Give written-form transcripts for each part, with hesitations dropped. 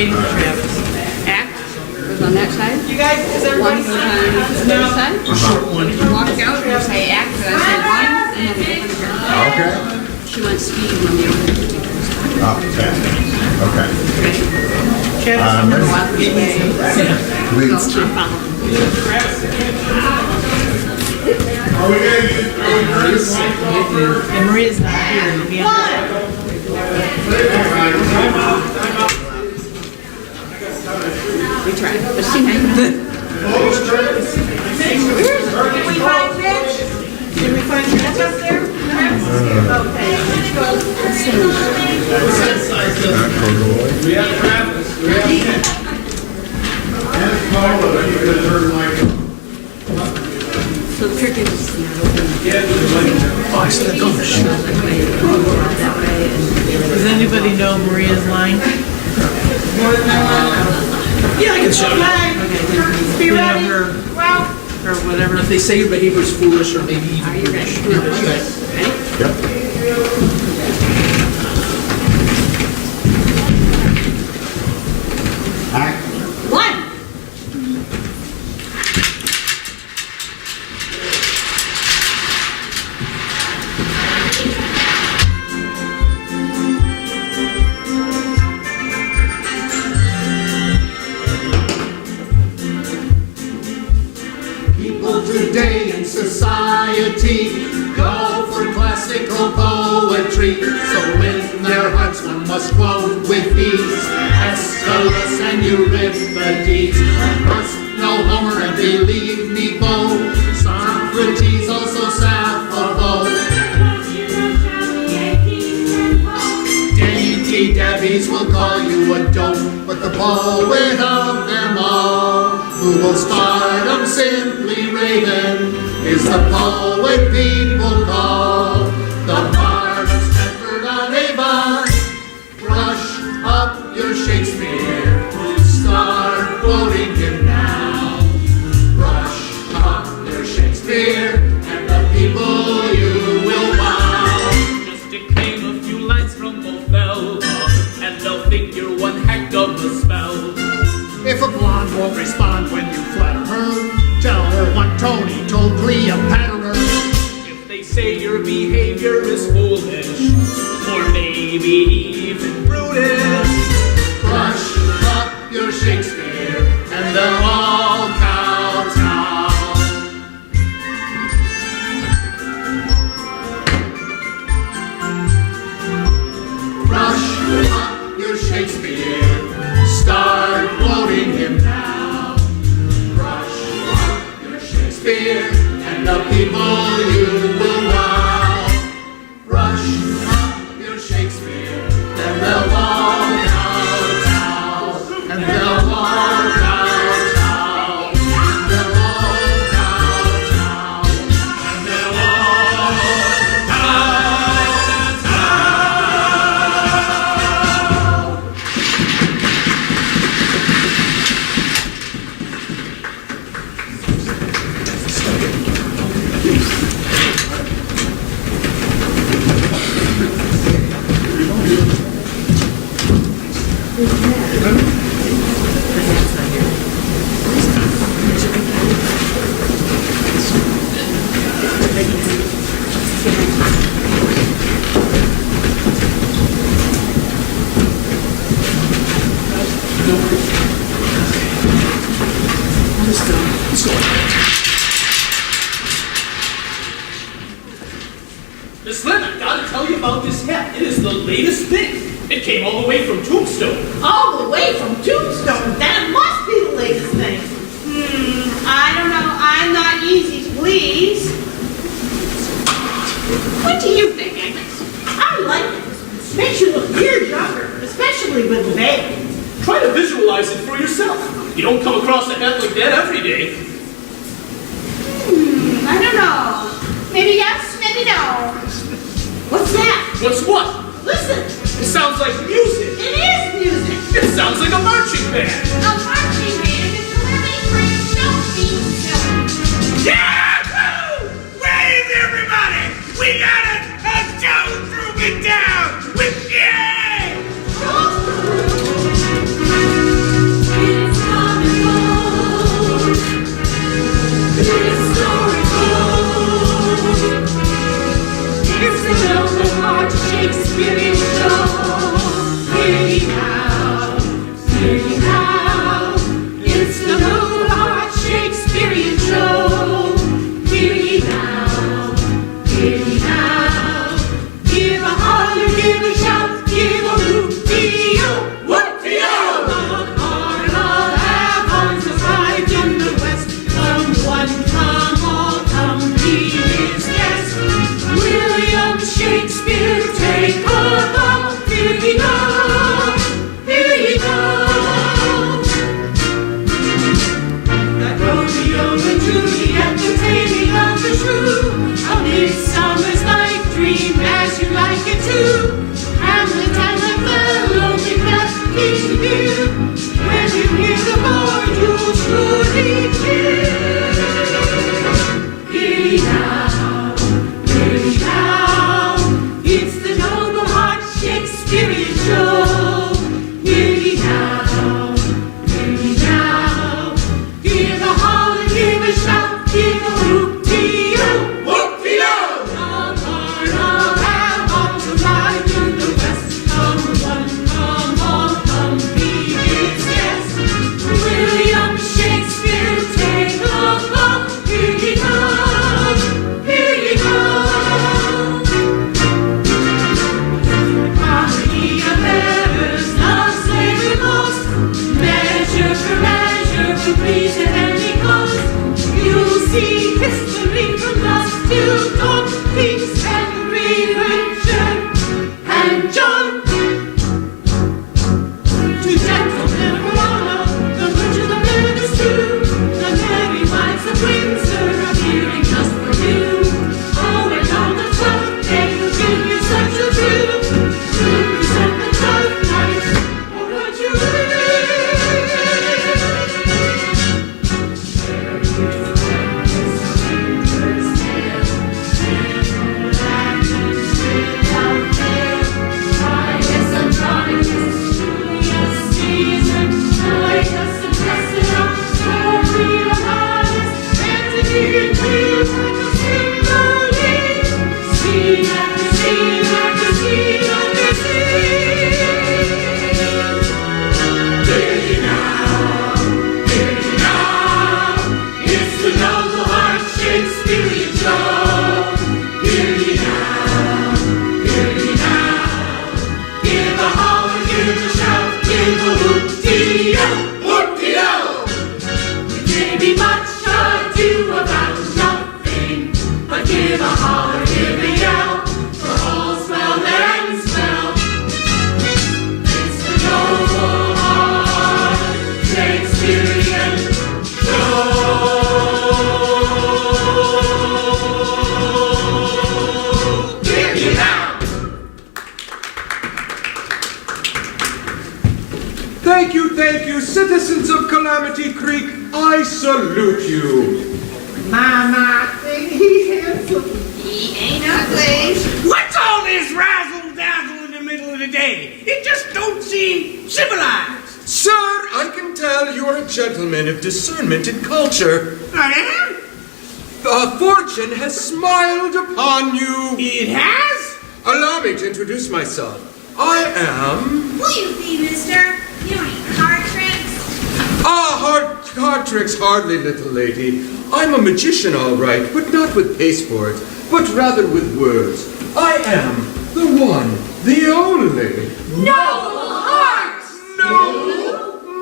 waiting for Travis. Act goes on that side. You guys, is One everybody goes on the other side. Short one. Walk out and say act, and I say one, and then we open her. Okay. She wants speed when we open her. Oh, fantastic. Okay. Please. And Maria's not here. We have We try, but she might. Did we find Mitch up there? Okay. We have Travis. We have So the trick is not open. That way. Does anybody know Maria's line? Yeah, I can show you. Be You know ready. her, Well, or whatever. If they say your behavior is foolish or maybe even Are you ready? foolish. No, Okay. ready? Yep. Act. One. People today in society go for classical poetry. So in their hearts one must quote with ease Aeschylus and Euripides. Must know Homer and believe me both. Socrates, also Sappho. Dainty Debbie's will call you a dope, but the poet of them all, who will stardom simply raven, is the poet people call the Bard of Stratford-on-Avon. Brush up your Shakespeare, start quoting him now. Brush up your Shakespeare, and the people you will wow. Just declaim a few lines from Othello, and they'll think you're one heck of a spell. If a blonde won't respond when you flatter her, tell her what Tony told Cleopatra. If they say your behavior is foolish, or maybe even brutish, Brush up your Shakespeare, and they'll all kowtow. Brush up your Shakespeare, start quoting him now. Brush up your Shakespeare, and the people you will wow. Brush up your Shakespeare, and they'll all kowtow. And they'll all kowtow. And they'll all kowtow. And they'll all kowtow. Miss Lynn, I've got to tell you about this hat. It is the latest thing. It came all the way from Tombstone. all the way from Tombstone. That must be the latest thing. I don't know. I'm not easy to please. What do you think, Agnes? I like it. Makes you look years younger, especially with the veil. Try to visualize it for yourself. You don't come across a hat like that every day. I don't know. Maybe yes, maybe no. What's that? What's what? Listen. It sounds like music. It is music. It sounds like a marching band. A marching band is the living French don't be silly. Yahoo! Wave, everybody! We got a show through it down with yay! to please at any cost. You'll see history from dusk till dawn. Peace and religion and John. To gentlemen of Verona, the virtue of the man is true. The merry minds of Windsor are appearing just for you. Oh, and on the 12th day we'll give you such a treat to present the 12th night overture. Thank you, citizens of Calamity Creek. I salute you. Mama, think he's handsome. He ain't ugly. What's all this razzle-dazzle in the middle of the day? It just don't seem civilized. Sir, I can tell you are a gentleman of discernment and culture. I am? Fortune has smiled upon you. It has? Allow me to introduce myself. I am... Will you be, mister? You don't eat card tricks? Card tricks hardly, little lady. I'm a magician, all right, but not with pasteboard, but rather with words. I am the one, the only. Noble heart!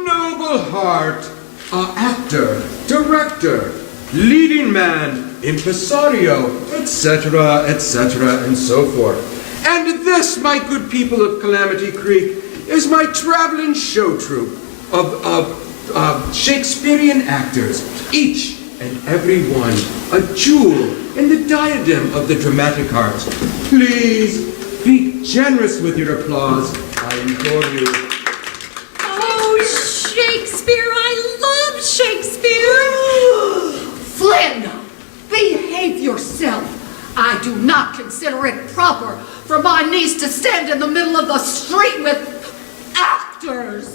Noble heart. Actor, director, leading man, impresario, etc., etc., and so forth. And this, my good people of Calamity Creek, is my traveling show troupe of Shakespearean actors, each and every one a jewel in the diadem of the dramatic arts. Please be generous with your applause, I implore you. Oh, Shakespeare! I love Shakespeare! Flynn, behave yourself. I do not consider it proper for my niece to stand in the middle of the street with actors.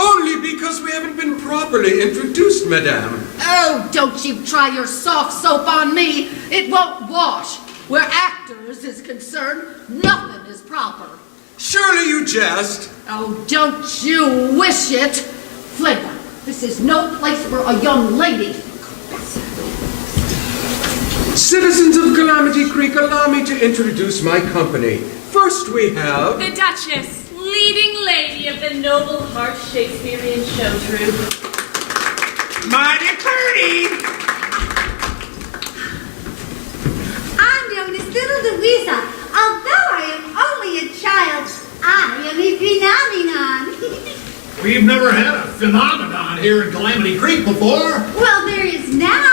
Only because we haven't been properly introduced, madame. Oh, don't you try your soft soap on me. It won't wash. Where actors is concerned, nothing is proper. Surely you jest. Oh, don't you wish it. Flynn, this is no place for a young lady. Citizens of Calamity Creek, allow me to introduce my company. First we have... The Duchess, leading lady of the Noble Heart Shakespearean show troupe. Mighty pretty. I'm known as Little Louisa. Although I am only a child, I am a phenomenon. We've never had a phenomenon here in Calamity Creek before. Well, there is now.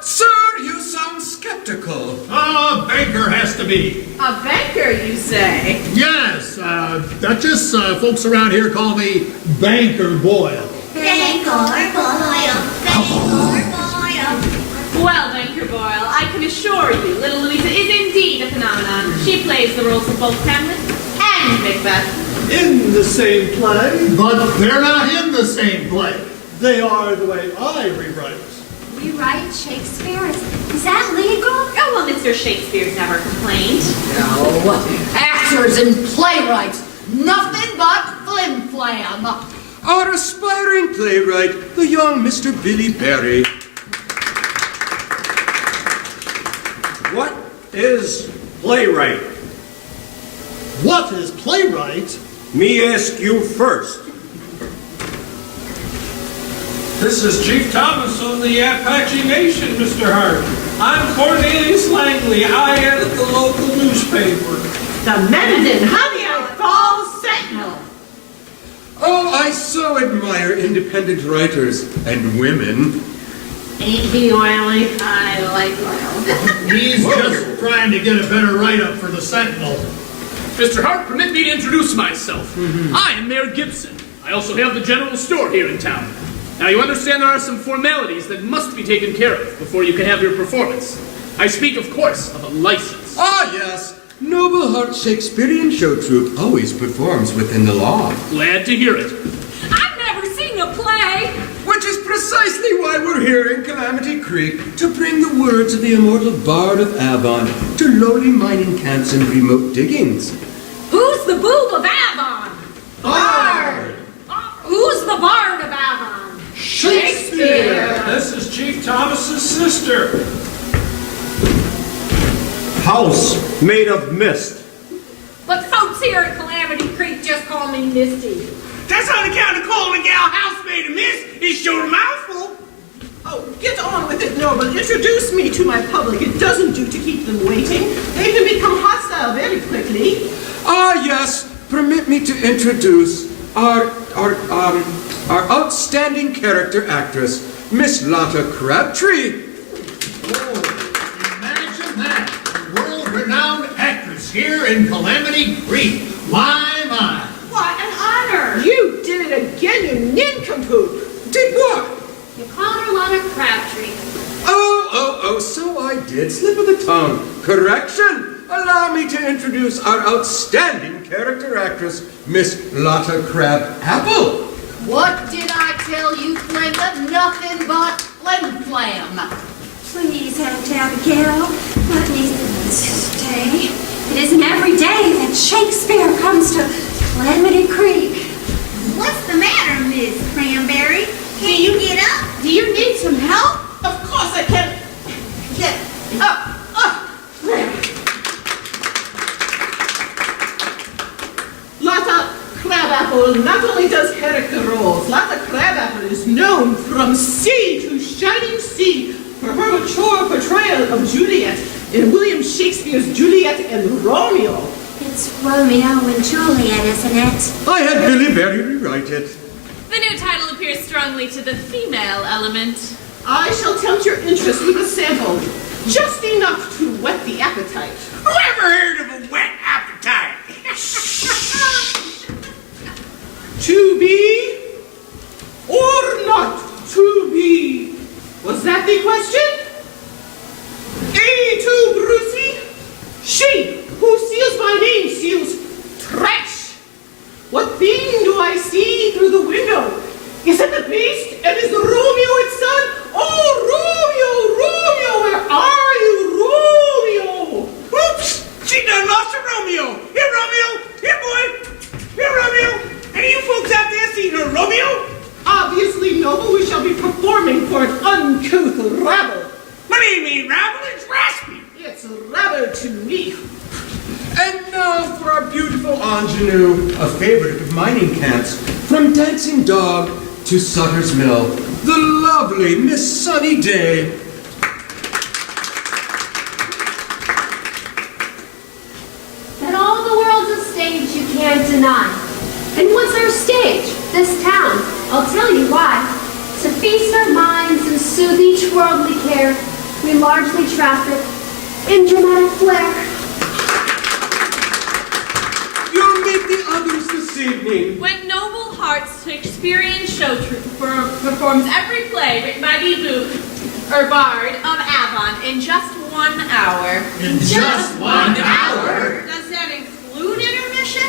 Sir, you sound skeptical. A banker has to be. A banker, you say? Yes, Duchess, folks around here call me Banker Boyle. Banker Boyle. Well, Banker Boyle, I can assure you, little Louisa is indeed a phenomenon. She plays the roles of both Hamlet and Macbeth. In the same play, But they're not in the same play. they are the way I rewrite. Rewrite Shakespeare? Is that legal? Oh, well, Mr. Shakespeare's never complained. No, actors and playwrights, nothing but flim-flam. Our aspiring playwright, the young Mr. Billy Barry. What is playwright? What is playwright? Me ask you first. This is Chief Thomas of the Apache Nation, Mr. Hart. I'm Cornelius Langley. I edit the local newspaper. The Mendon Honey Falls Sentinel. Oh, I so admire independent writers and women. Ain't he oily? I like oil. He's just trying to get a better write-up for the Sentinel. Mr. Hart, permit me to introduce myself. I am Mayor Gibson. I also have the general store here in town. Now, you understand there are some formalities that must be taken care of before you can have your performance. I speak, of course, of a license. Ah, yes. Noble Heart Shakespearean Show Troupe always performs within the law. Glad to hear it. I've never seen a play. Which is precisely why we're here in Calamity Creek, to bring the words of the immortal Bard of Avon to lowly mining camps and remote diggings. Who's the boob of Avon? Bard! Who's the Bard of Avon? Shakespeare. This is Chief Thomas's sister. House made of mist. But folks here at Calamity Creek just call me Misty. That's on account of calling a gal house made of mist. It's sure a mouthful. Oh, get on with it, Noble. Introduce me to my public. It doesn't do to keep them waiting. They can become hostile very quickly. Ah, yes. Permit me to introduce our outstanding character actress, Miss Lotta Crabtree. Oh, imagine that. World-renowned actress here in Calamity Creek. My. What an honor. You did it again, you nincompoop. Did what? You call her Lotta Crabtree. Oh, so I did. Slip of the tongue. Correction. Allow me to introduce our outstanding character actress, Miss Lotta Crabapple. What did I tell you, Flenda? Nothing but flim-flam. Please, Aunt Abigail, let me stay. It isn't every day that Shakespeare comes to Calamity Creek. What's the matter, Miss Cranberry? Can you get up? Do you need some help? Of course I can. Get up. There. Lotta Crabapple not only does character roles, Lotta Crabapple is known from sea to shining sea for her mature portrayal of Juliet in William Shakespeare's Juliet and Romeo. It's Romeo and Juliet, isn't it? I had Billy Berry rewrite it. The new title appears strongly to the female element. I shall tempt your interest with a sample, just enough to whet the appetite. Whoever heard of a wet appetite? To be or not to be? Was that the question? A to Brucey? She who seals my name seals trash. What thing do I see through the window? Is it the beast? And is the Romeo its son? Oh, Romeo, where are you, Romeo? Oops! She done lost her Romeo. Here, Romeo. Here, boy. Here, Romeo. Any of you folks out there seen her Romeo? Obviously, Noble, we shall be performing for an uncouth rabble. What do you mean, rabble? It's raspy. It's rabble to me. And now for our beautiful ingenue, a favorite of mining camps, from Dancing Dog to Sutter's Mill, the lovely Miss Sunny Day. That all the world's a stage you can't deny. And what's our stage? This town. I'll tell you why. To feast our minds and soothe each worldly care, we largely traffic in dramatic flair. You'll meet the others this evening. When Noble Heart's Shakespearean show troupe performs every play written by the Bard of Avon in just 1 hour. In just 1 hour? Does that include intermission?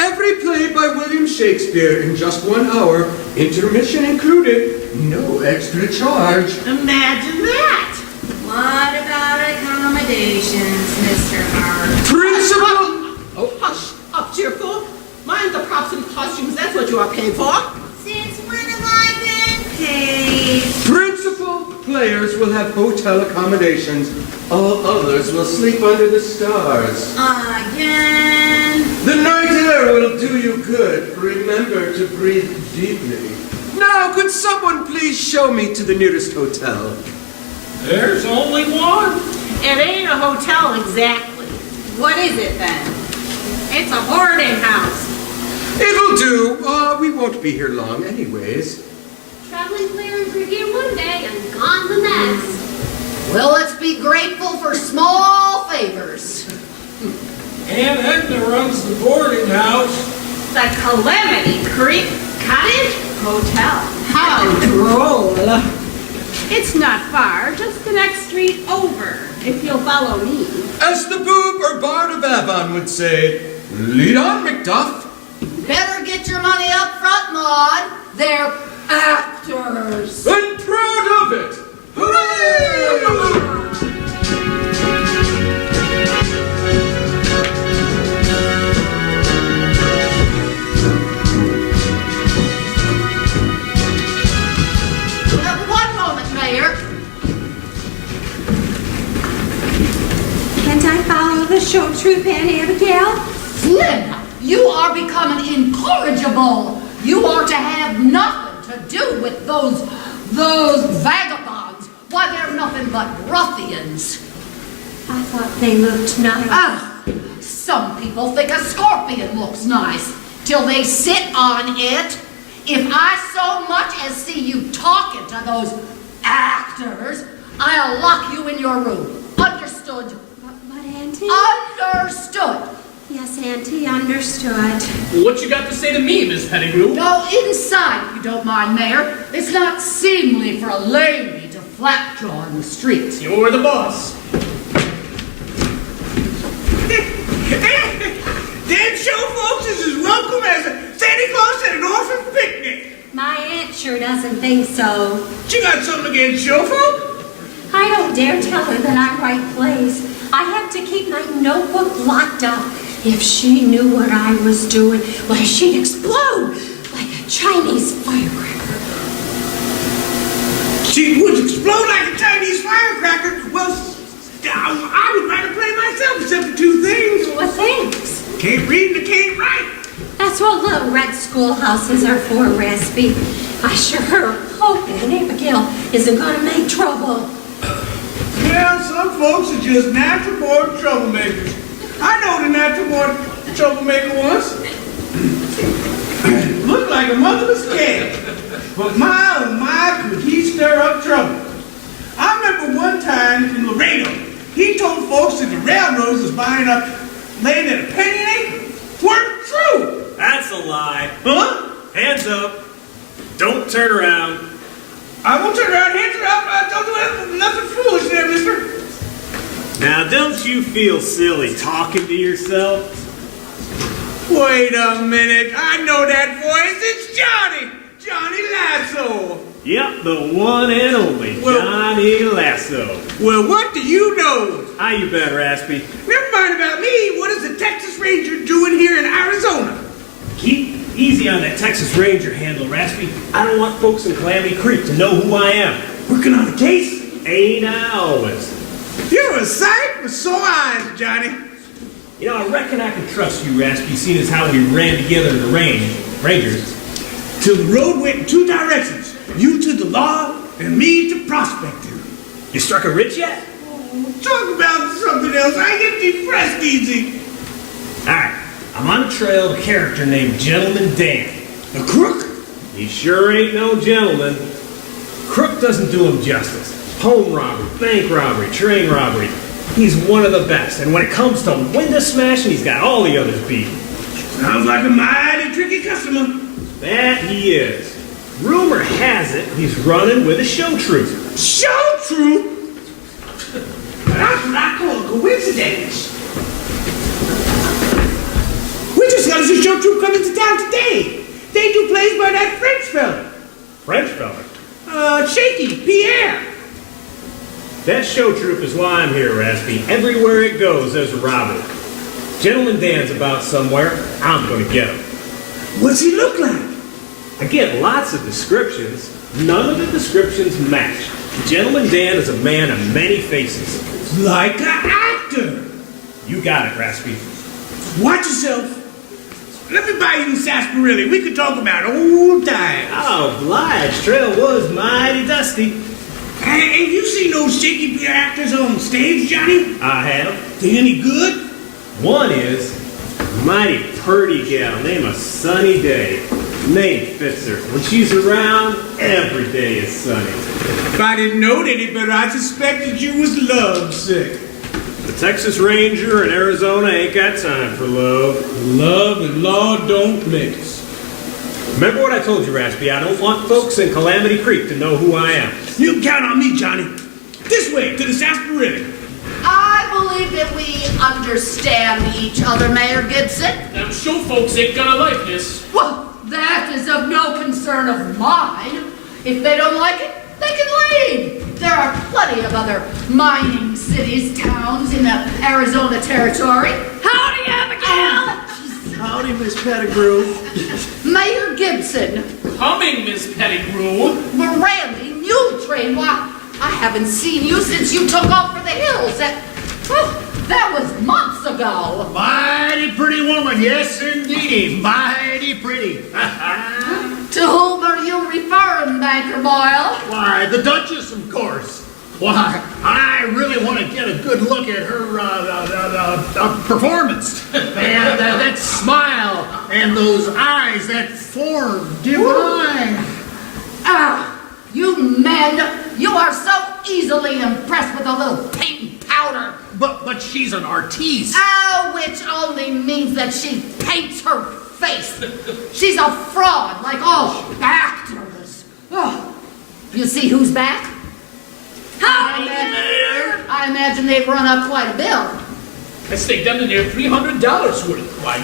Every play by William Shakespeare in just 1 hour, intermission included, no extra charge. Imagine that. What about accommodations, Mr. Hart? Principal! Oh, hush up, cheerful. Mind the props and costumes, that's what you are paid for. Since when have I been paid? Principal players will have hotel accommodations. All others will sleep under the stars. Again? The night air will do you good. Remember to breathe deeply. Now, could someone please show me to the nearest hotel? There's only one. It ain't a hotel exactly. What is it then? It's a boarding house. It'll do. We won't be here long anyways. Traveling players are here one day and gone the next. Well, let's be grateful for small favors. Aunt Edna runs the boarding house. The Calamity Creek Cottage Hotel. How droll. It's not far, just the next street over, if you'll follow me. As the boob or bard of Avon would say, lead on, Macduff. Better get your money up front, Maud. They're actors. I'm proud of it. Hooray! One moment, Mayor. Can't I follow the show troupe, Aunt Abigail? Linda, you are becoming incorrigible. You are to have nothing to do with those vagabonds. Why, they're nothing but ruffians. I thought they looked nice. Ah, some people think a scorpion looks nice till they sit on it. If I so much as see you talking to those actors, I'll lock you in your room. Understood? But Auntie? Understood. Yes, Auntie, understood. What you got to say to me, Miss Pettigrew? Go inside, if you don't mind, Mayor. It's not seemly for a lady to flapjaw in the streets. You're the boss. Them show folks is as welcome as Santa Claus at an orphan picnic. My aunt sure doesn't think so. You got something against show folk? I don't dare tell her that I write plays. I have to keep my notebook locked up. If she knew what I was doing, why, she'd explode like a Chinese firecracker. She would explode like a Chinese firecracker? Well, I would rather play myself except for two things. What things? Can't read and I can't write. That's what little red schoolhouses are for, Raspy. I sure hope Aunt Abigail isn't going to make trouble. Well, some folks are just natural born troublemakers. I know the natural born troublemaker once. Looked like a motherless cat. But my, oh my, could he stir up trouble. I remember one time in Laredo, he told folks that the railroads was buying up land at a penny an acre. Weren't true. That's a lie. Huh? Hands up. Don't turn around. I won't turn around, hands are up. Don't do nothing foolish there, mister. Now, don't you feel silly talking to yourself? Wait a minute. I know that voice. It's Johnny. Johnny Lasso. Yep, the one and only Well- Johnny Lasso. Well, what do you know? How you been, Raspy? Never mind about me. What is the Texas Ranger doing here in Arizona? Keep easy on that Texas Ranger handle, Raspy. I don't want folks in Calamity Creek to know who I am. Working on a case? Ain't I always? You're a sight with sore eyes, Johnny. You know, I reckon I can trust you, Raspy, seeing as how we ran together in the Rangers. Till the road went in two directions. You to the law and me to prospecting. You struck a rich yet? Talk about something else. I get depressed easy. Alright, I'm on the trail of a character named Gentleman Dan. A crook? He sure ain't no gentleman. Crook doesn't do him justice. Home robbery, bank robbery, train robbery. He's one of the best, and when it comes to window smashing, he's got all the others beat. Sounds like a mighty tricky customer. That he is. Rumor has it he's running with a show troupe. Show troupe? That's what I call a coincidence. We just got a show troupe coming to town today. They do plays by that French fella. French fella? Shaky, Pierre. That show troupe is why I'm here, Raspy. Everywhere it goes, there's a robber. Gentleman Dan's about somewhere. I'm gonna get him. What's he look like? I get lots of descriptions. None of the descriptions match. Gentleman Dan is a man of many faces. Like an actor. You got it, Raspy. Watch yourself. Let me buy you sarsaparilla. We could talk about old times. Oh, obliged. Trail was mighty dusty. Hey, have you seen those shaky peer actors on stage, Johnny? I have. They any good? One is a mighty purty gal named a Sunny Day. Name fits her. When she's around, every day is sunny. If I didn't know any better, I suspected you was lovesick. The Texas Ranger and Arizona ain't got time for love. Love and law don't mix. Remember what I told you, Raspy? I don't want folks in Calamity Creek to know who I am. You can count on me, Johnny. This way, to the sarsaparilla. I believe that we understand each other, Mayor Gibson. Them show folks ain't gonna like this. Well, that is of no concern of mine. If they don't like it, they can leave. There are plenty of other mining cities, towns in the Arizona territory. Howdy, Abigail! Howdy, Miss Pettigrew. Mayor Gibson. Coming, Miss Pettigrew. Randy, mule train. Why, I haven't seen you since you took off for the hills. That was months ago. Mighty pretty woman, yes indeedy. Mighty pretty. To whom are you referring, Banker Boyle? Why, the Duchess, of course. Why, I really want to get a good look at her performance. And that smile and those eyes, that form divine. You men, you are so easily impressed with a little paint and powder. But she's an artiste. Oh, which only means that she paints her face. She's a fraud, like all actors. Oh, you see who's back? I imagine they've run up quite a bill. I staked them to near $300 worth. Why,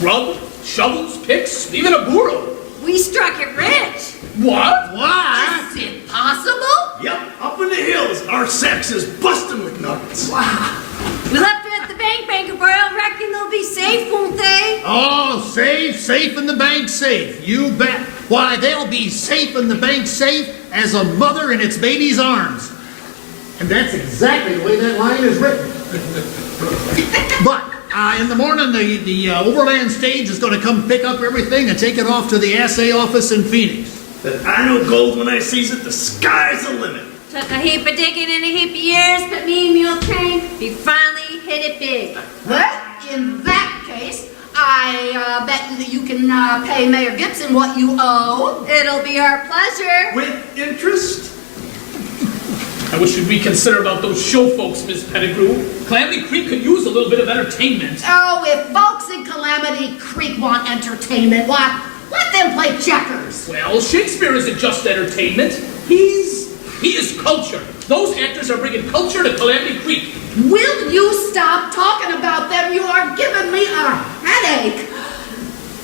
grub, shovels, picks, even a burro. We struck it rich. What? Why? Is it possible? Yep, up in the hills, our sex is busting with nuts. Wow. We left it at the bank, Banker Boyle. Reckon they'll be safe, won't they? Oh, safe in the bank safe. You bet. Why, they'll be safe in the bank safe as a mother in its baby's arms. And that's exactly the way that line is written. But in the morning, the overland stage is going to come pick up everything and take it off to the assay office in Phoenix. But I know gold when I sees it, the sky's the limit. Took a heap of digging and a heap of years, but me and Mule Train, we finally hit it big. Well, in that case, I bet that you can pay Mayor Gibson what you owe. It'll be our pleasure. With interest? I wish you'd reconsider about those show folks, Miss Pettigrew. Calamity Creek could use a little bit of entertainment. Oh, if folks in Calamity Creek want entertainment, why, let them play checkers. Well, Shakespeare isn't just entertainment. He is culture. Those actors are bringing culture to Calamity Creek. Will you stop talking about them? You are giving me a headache.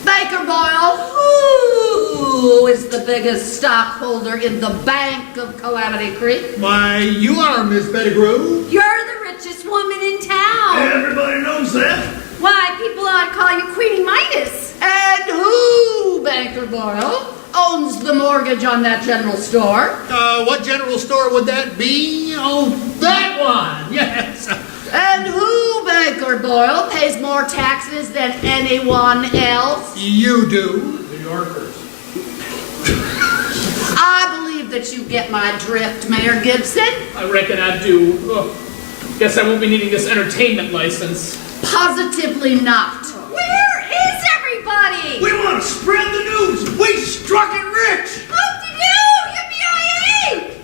Baker Boyle, who is the biggest stockholder in the Bank of Calamity Creek? Why, you are, Miss Pettigrew. You're the richest woman in town. Everybody knows that. Why, people ought to call you Queenie Midas. And who, Banker Boyle, owns the mortgage on that general store? What general store would that be? Oh, that one, yes. And who, Banker Boyle, pays more taxes than anyone else? You do. New Yorkers. I believe that you get my drift, Mayor Gibson. I reckon I do. Oh, guess I won't be needing this entertainment license. Positively not. Where is everybody? We want to spread the news. We struck it rich. Whoop-de-doo! Yippee-yi-yi!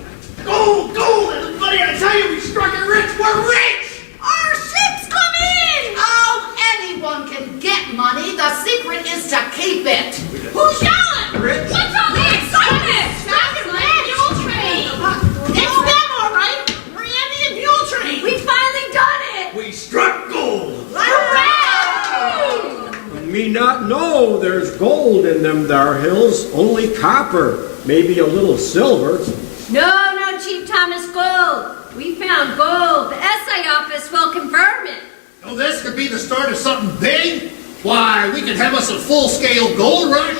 Gold, everybody. I tell you, we struck it rich. We're rich. Our ship's coming! Oh, anyone can get money. The secret is to keep it. Who's yelling? Rich. What's all the excitement? Stop it, Mule Train! It's them, all right! Randy and Mule Train! We finally done it! We struck gold. Hooray! Me not know there's gold in them there hills, only copper, maybe a little silver. No, Chief Thomas, gold. We found gold. The essay office will confirm it. Oh, this could be the start of something big? Why, we could have us a full-scale gold rush.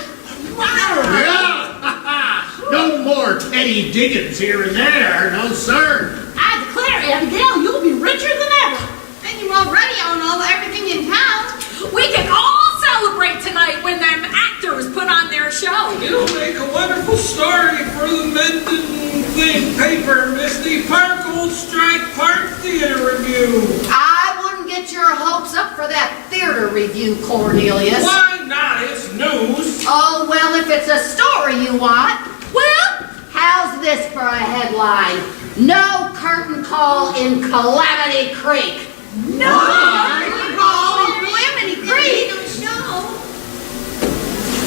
Yeah! No more Teddy Diggins here and there, no sir. I declare, Abigail, you'll be richer than ever. And you already own everything in town. We can all celebrate tonight when them actors put on their show. It'll make a wonderful story for the Mendon Thing paper, Misty. Park Old Strike Park Theater Review. I wouldn't get your hopes up for that theater review, Cornelius. Why not? It's news. Oh, well, if it's a story you want, well, how's this for a headline? No curtain call in Calamity Creek. No curtain call in Calamity Creek.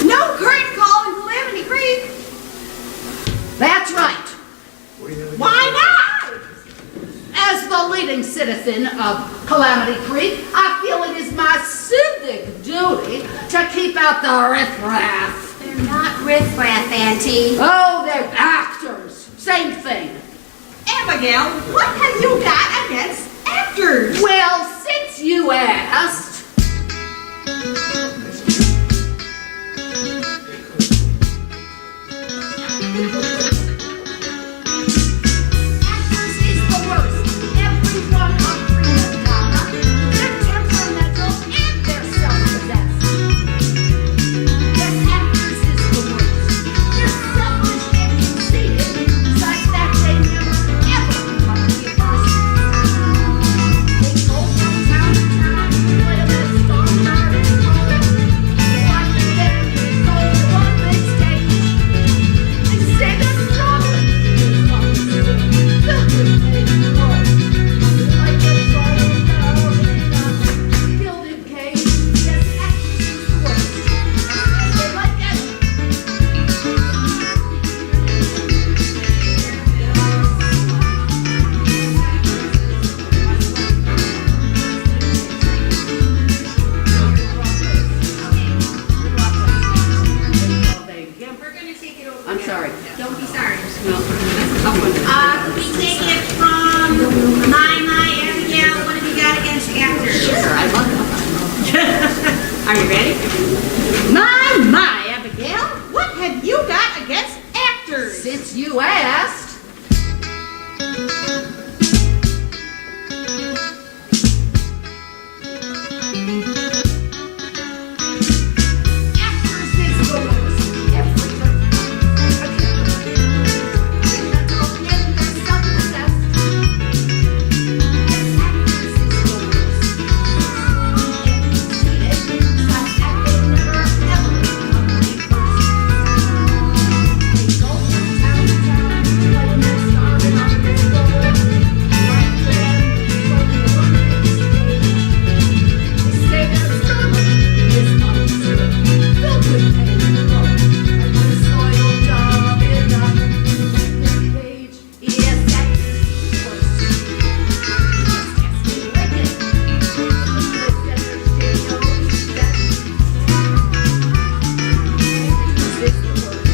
No curtain call in Calamity Creek. That's right. Why not? As the leading citizen of Calamity Creek, I feel it is my civic duty to keep out the riffraff. They're not riffraff, Auntie. Oh, they're actors. Same thing. Abigail, what have you got against actors? Well, since you asked, actors is the worst. Everyone of prima donna. They're temperamental and they're self-possessed. Yes, actors is the worst. They're selfish and conceited. Besides that, they never, ever come to be a person. They go from town to town, play a little star garden home. Watch them go to one big stage. They say they're struggling. Filled with pain and woe. Like a soil down in a gilded cage. Yes, actors is the worst. And they like it. We're gonna take it over. I'm sorry. Don't be sorry. No, that's a tough one. Could we take it from my Abigail? What have you got against actors? Sure, I love that. Are you ready? My, Abigail, what have you got against actors? Since you asked, actors is the worst. Everything. Mental and they're self-possessed. Yes, actors is the worst. And conceited, besides that, they never, ever come to be person. They go from town to town, playing their star in artist role. Like them, slowly one big stage. They say they're struggling, it's absurd, filled with pain and woe. Like a soiled dove in a cage. Yes, actors is the worst. Yes, they like it. The twist and their shitty nose, that actors is the worst.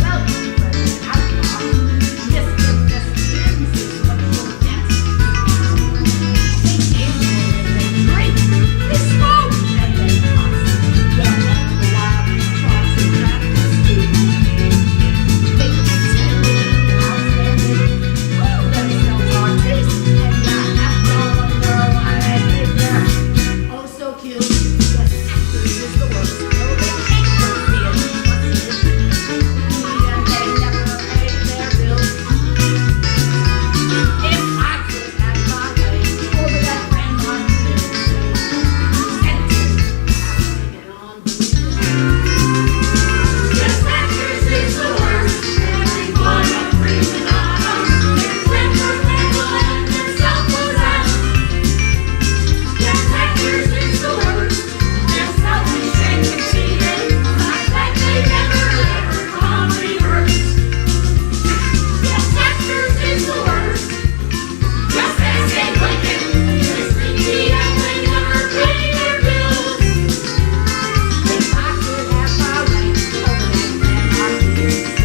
Well, President Outlaw, misfit thespians is what you'll get. They gamble and they drink, they smoke and they cuss. They're all the wild thoughts and practice too. They pretend to be outstanding, fool themselves artists, and not after all of their lives they're oh so cute. Yes, actors is the worst. No, they hate those being trusted. And they never pay their bills. If I could have my way over that grandma little stage, hanging on yes, actors is the worst. Everyone of prima donna. They're temperamental and they're self-possessed. Yes, actors is the worst. They're selfish and conceited. I bet they never ever come rehearse. Yes, actors is the worst. Just as they like it, they're sneaky and they never pay their bills. If I could have my way over that grandma little stage.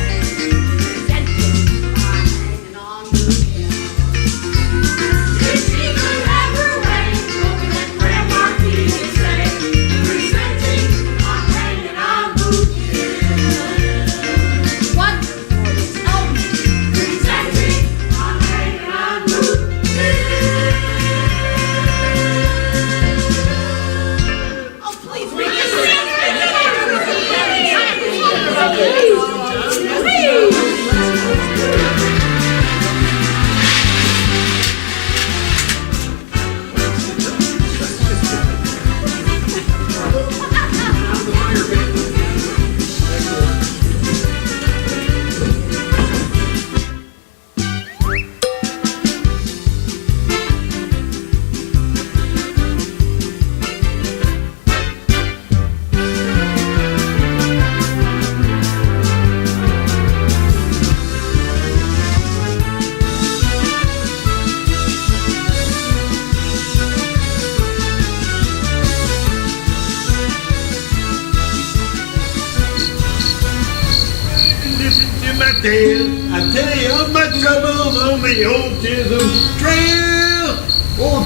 Listen to my tale. I tell you all my troubles on the old Chisholm Trail. Old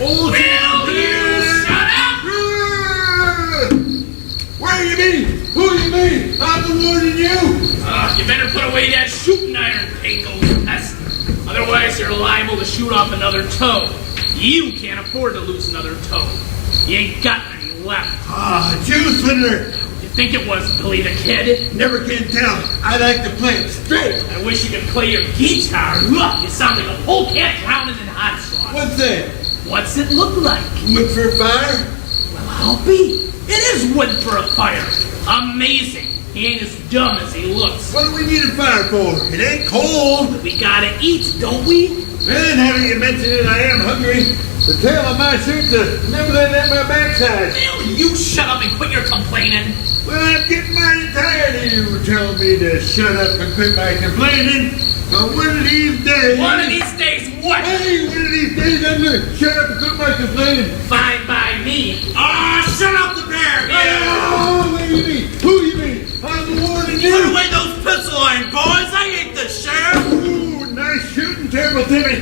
Will you shut up? Where you mean? Who you mean? I'm warning you. You better put away that shooting iron, Pecos pest. Otherwise, you're liable to shoot off another toe. You can't afford to lose another toe. You ain't got any left. Jew swindler. You think it was Billy the Kid? Never can tell. I like to play it straight. I wish you could play your guitar. Look, you sound like a polecat drowning in hot sauce. What's that? What's it look like? Wood for fire? Well, I'll be. It is wood for a fire. Amazing. He ain't as dumb as he looks. What do we need a fire for? It ain't cold. We gotta eat, don't we? Man, now that you mention it, I am hungry. The tail of my shirt's nibbling at my backside. Will you shut up and quit your complaining? Well, I'm getting mighty tired of you telling me to shut up and quit my complaining. But one of these days... One of these days what? Hey, one of these days I'm going to shut up and quit my complaining. Fine by me. Shut up the bear! Oh, what do you mean? Who you mean? I'm warning you. Put away those pistol iron, boys! I ain't the sheriff! Ooh, nice shooting, Terrible Timmy.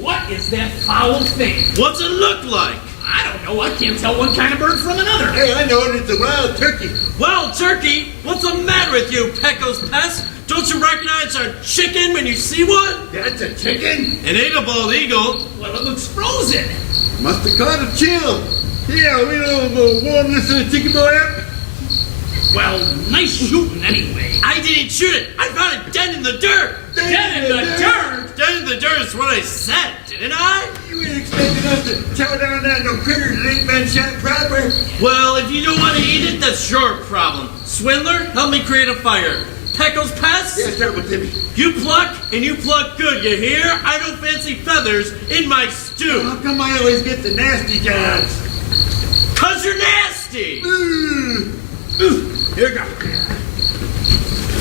What is that foul thing? What's it look like? I don't know. I can't tell one kind of bird from another. Hey, I know it. It's a wild turkey. Wild turkey? What's the matter with you, Pecos pest? Don't you recognize our chicken when you see one? That's a chicken? It ain't a bald eagle. Well, it looks frozen. Must have caught a chill. Yeah, we don't warm this in a chicken boy up. Well, nice shooting anyway. I didn't shoot it. I found it dead in the dirt. Dead in the dirt? Dead in the dirt is what I said, didn't I? You ain't expecting us to chow down on no critters that ain't been shot proper. Well, if you don't want to eat it, that's your problem. Swindler, help me create a fire. Pecos pest? Yes, Terrible Timmy. You pluck, and you pluck good, you hear? I don't fancy feathers in my stew. How come I always get the nasty jobs? 'Cause you're nasty! Here you go.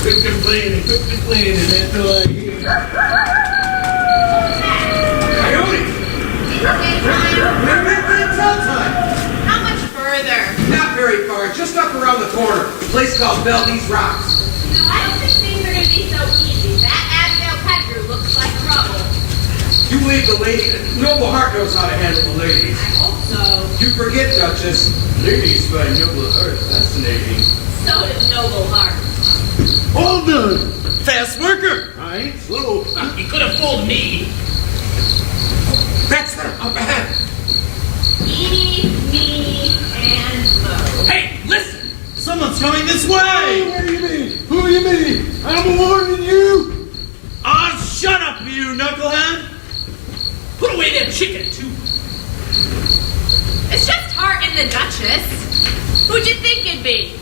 Quit complaining, that's all I hear. Coyote! How much further? Not very far, just up around the corner. A place called Valdez Rocks. No, I don't think things are going to be so easy. That Abigail Petru looks like trouble. You leave the lady. Noble Heart knows how to handle the ladies. I hope so. You forget, Duchess. Ladies by Noble Heart. Fascinating. So does Noble Heart. All done. Fast worker! I ain't slow. You could have fooled me. That's them, up ahead. Eeny, meeny, and mo. Hey, listen! Someone's coming this way! What do you mean? Who do you mean? I'm warning you. Shut up, you knucklehead! Put away that chicken, too. It's just Hart and the Duchess. Who'd you think it'd be?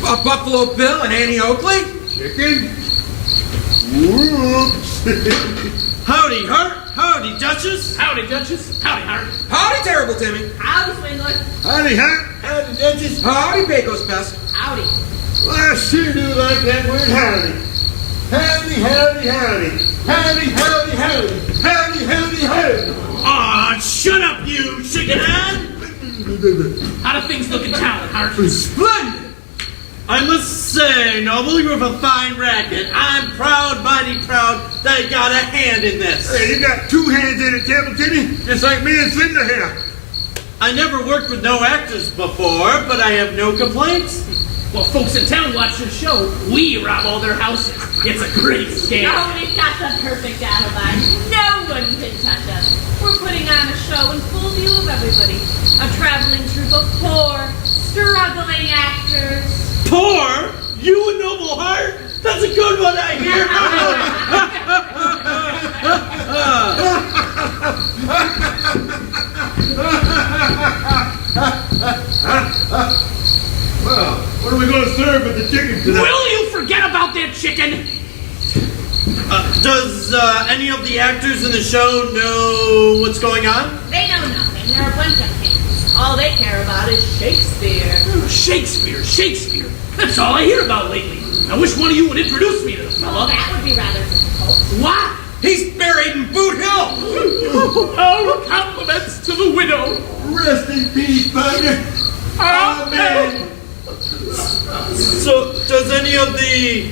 Buffalo Bill and Annie Oakley? Chicken? Whoops. Howdy, Hart. Howdy, Duchess. Howdy, Duchess. Howdy, Hart. Howdy, Terrible Timmy. Howdy, Swindler. Howdy, Hart. Howdy, Duchess. Howdy, Pecos pest. Howdy. Well, I sure do like that word howdy. Howdy, howdy, howdy. Howdy, howdy, howdy. Howdy, howdy, howdy. Shut up, you chickenhead! How do things look in town, Hart? Splendid. I must say, Noble, you have a fine racket. I'm proud, mighty proud, that I got a hand in this. Hey, you got two hands in it, Terrible Timmy, just like me and Slender here. I never worked with no actors before, but I have no complaints. Well, folks in town watch your show. We rob all their houses. It's a great scam. Oh, we've got the perfect alibi. No one can touch us. We're putting on a show in full view of everybody. A traveling troupe of poor, struggling actors. Poor? You a Noble Heart? That's a good one, I hear. Well, what are we going to serve with the chicken tonight? Will you forget about that chicken? Does any of the actors in the show know what's going on? They know nothing. They're a bunch of kids. All they care about is Shakespeare. Shakespeare, Shakespeare. That's all I hear about lately. I wish one of you would introduce me to the Well, fella. that would be rather difficult. What? He's buried in Boot Hill. Our compliments to the widow. Rest in peace, partner. Amen. So, does any of the,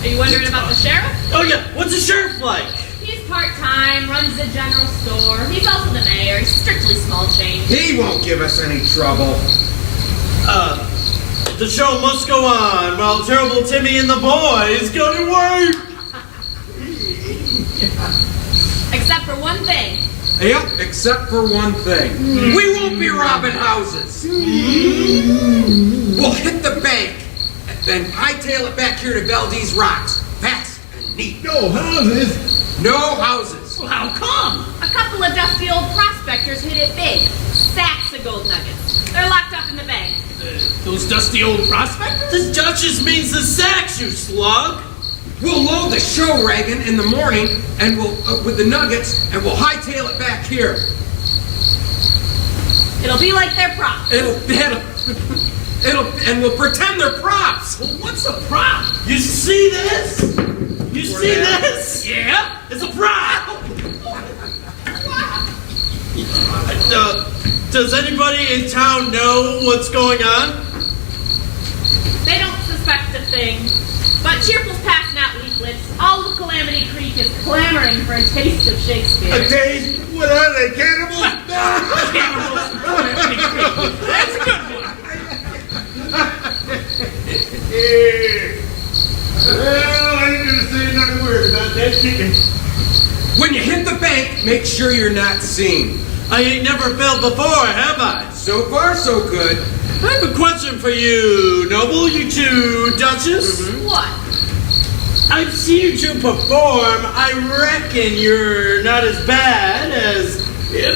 Are you wondering about the sheriff? oh yeah, what's the sheriff like? He's part-time, runs the general store. He's also the mayor. He's strictly small change. He won't give us any trouble. The show must go on while Terrible Timmy and the boys go to work. Except for one thing. Yep, except for one thing. We won't be robbing houses. We'll hit the bank, and then hightail it back here to Valdez Rocks. Fast and neat. No houses. No houses. Well, how come? A couple of dusty old prospectors hit it big. Sacks of gold nuggets. They're locked up in the bank. Those dusty old prospectors? The Duchess means the sacks, you slug. We'll load the show wagon in the morning, and we'll with the nuggets, and we'll hightail it back here. It'll be like their props. And we'll pretend they're props. Well, what's a prop? You see this? You see this? Yeah? It's a prop. Does anybody in town know what's going on? They don't suspect a thing. But Cheerful's passing out leaflets. All of Calamity Creek is clamoring for a taste of Shakespeare. A taste? What are they, cannibals? Cannibals from Calamity Creek. That's a good one. Well, I ain't gonna say another word about that chicken. When you hit the bank, make sure you're not seen. I ain't never failed before, have I? So far, so good. I have a question for you, Noble, you two Duchess. What? I've seen you two perform. I reckon you're not as bad as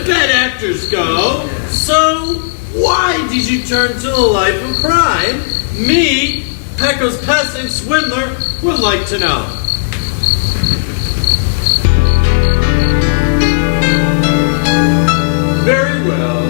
bad actors go. So why did you turn to a life of crime? Me, Pecco's passing swindler, would like to know. Very well.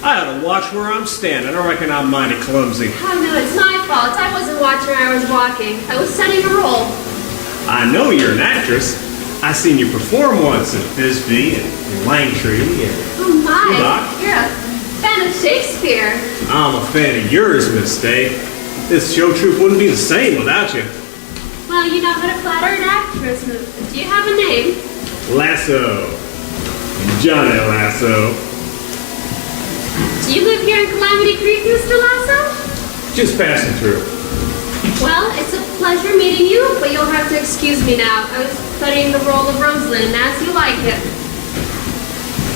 I ought to watch where I'm standing. I reckon I'm mighty clumsy. Oh, no, it's my fault. I wasn't watching where I was walking. I was setting a role. I know you're an actress. I seen you perform once in Bisbee and Langtree and Oh, my. Doc. You're a fan of Shakespeare. I'm a fan of yours, Miss Day. This show troupe wouldn't be the same without you. Well, you know how to flatter an actress. Do you have a name? Lasso. Johnny Lasso. Do you live here in Calamity Creek, Mr. Lasso? Just passing through. Well, it's a pleasure meeting you, but you'll have to excuse me now. I was studying the role of Rosalind, as you like it.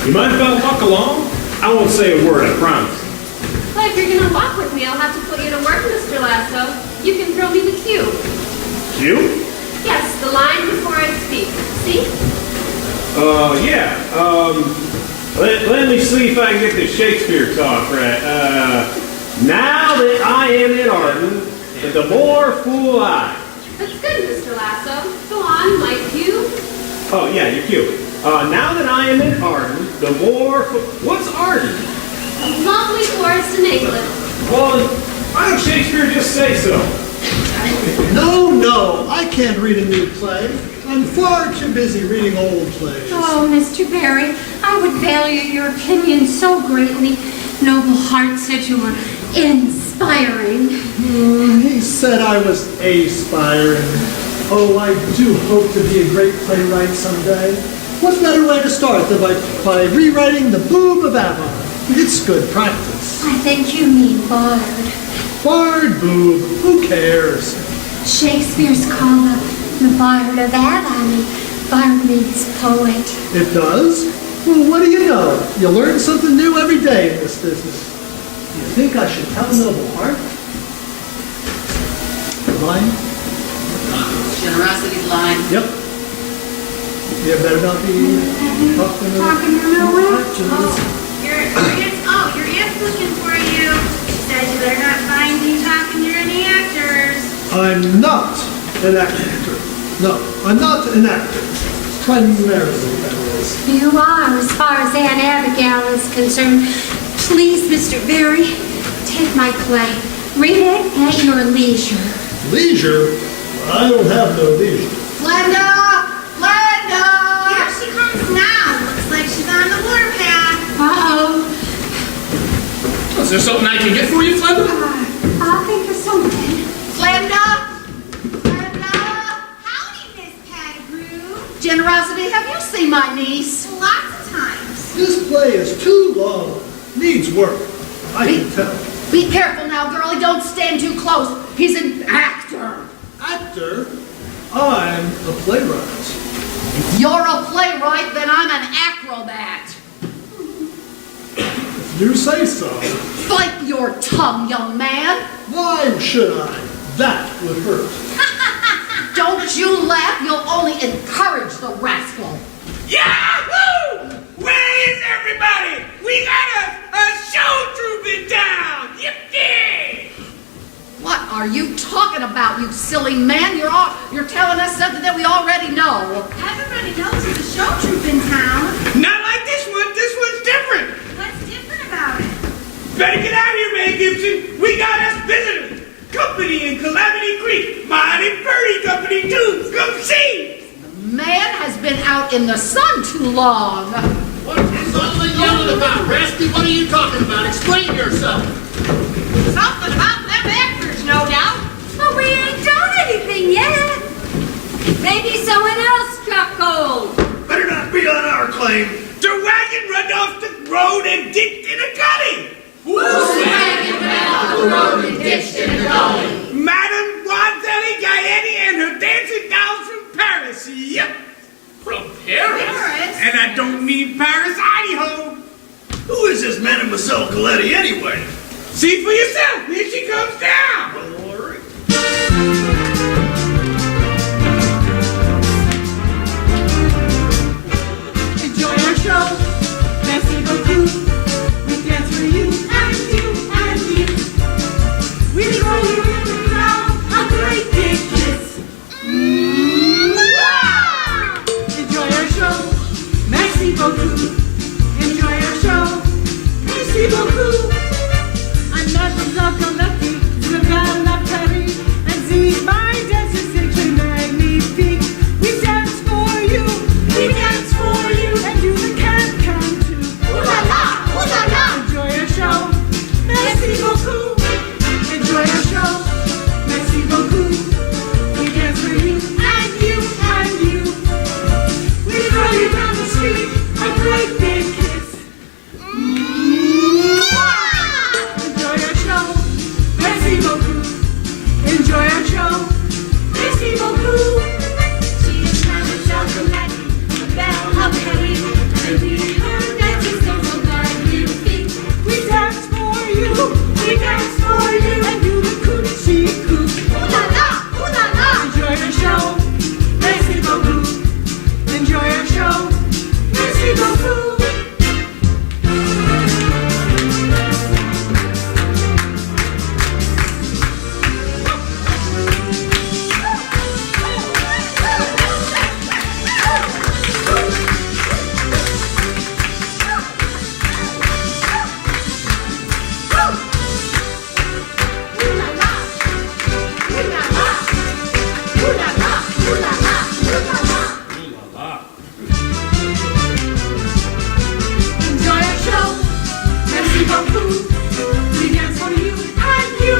You mind if I walk along? I won't say a word, I promise. Well, if you're going to walk with me, I'll have to put you to work, Mr. Lasso. You can throw me the cue. You? Yes, the line before I speak. See? Yeah. Let me see if I can get this Shakespeare talk right. Now that I am in Arden, the more fool I. That's good, Mr. Lasso. Go on, my cue. Oh, yeah, your cue. Now that I am in Arden, the more what's Arden? A lovely forest in England. Well, why don't Shakespeare just say so? No, I can't read a new play. I'm far too busy reading old plays. Oh, Mr. Barry, I would value your opinion so greatly. Noble heart said you were inspiring. He said I was aspiring. Oh, I do hope to be a great playwright someday. What better way to start than by rewriting The Boob of Avon? It's good practice. I think you mean bard. Bard, boob, who cares? Shakespeare's called the Bard of Avon, and bard means poet. It does? Well, what do you know? You learn something new every day in this business. You think I should tell Noble Heart? Line? Generosity's line. Yep. You better not be talking to Noel. Your aunt's looking for you. She said you better not find me talking to any actors. I'm not an actor. No, I'm not an actor. Primarily, that is. You are, as far as Aunt Abigail is concerned. Please, Mr. Barry, take my play. Read it at your leisure. Leisure? I don't have no leisure. Glenda! Glenda! Here she comes now. Looks like she's on the warpath. Uh-oh. Is there something I can get for you, Glenda? I'll think of something. Glenda! Howdy, Miss Pettigrew. Generosity, have you seen my niece? Lots of times. This play is too long. Needs work. I can tell. Be careful now, girlie. Don't stand too close. He's an actor. Actor? I'm a playwright. If you're a playwright, then I'm an acrobat. If you say so. Bite your tongue, young man. Why should I? That would hurt. Don't you laugh. You'll only encourage the rascal. Yahoo! Where is everybody? We got a show troupe in town! Yippee! What are you talking about, you silly man? You're telling us something that we already know. Everybody knows there's a show troupe in town. Not like this one. This one's different. What's different about it? Better get out here, man Gibson. We got us visitors. Company in Calamity Creek. Mighty Birdie Company, too. Come see. The man has been out in the sun too long. What is all the yelling about, Rasty? What are you talking about? Explain yourself. Something about them actors, no doubt. But we ain't done anything yet. Maybe someone else struck gold. Better not be on our claim. Their wagon run off the road and dipped in a gully. Whose wagon ran off the road and ditched in the gully? Madame Guazelli Gaieti and her dancing dolls from Paris. Yep. From Paris? And I don't mean Paris, Idaho. Who is this Mademoiselle Coletti anyway? See for yourself. Here she comes down. Enjoy our show. Merci beaucoup. We dance for you and you and you. We throw you in the crowd a great big kiss. Enjoy our show. Merci beaucoup. Enjoy our show. Merci beaucoup. I'm Mademoiselle Galletti, je viens à Paris, and see my dances est très magnifique. We dance for you, and you the can too. Ooh la la! Enjoy your show, merci beaucoup. Enjoy your show, merci beaucoup. We dance for you, and you. We throw you down the street, a great big kiss. Enjoy your show, merci beaucoup. Enjoy your show, merci beaucoup. She is Mademoiselle Galletti, the belle of Paris, and we her dances are so magnifique. We dance for you, and you the coochie coo. Ooh la la! Enjoy your show, merci beaucoup. Enjoy your show, merci beaucoup. Enjoy your show, merci beaucoup. We dance for you, and you.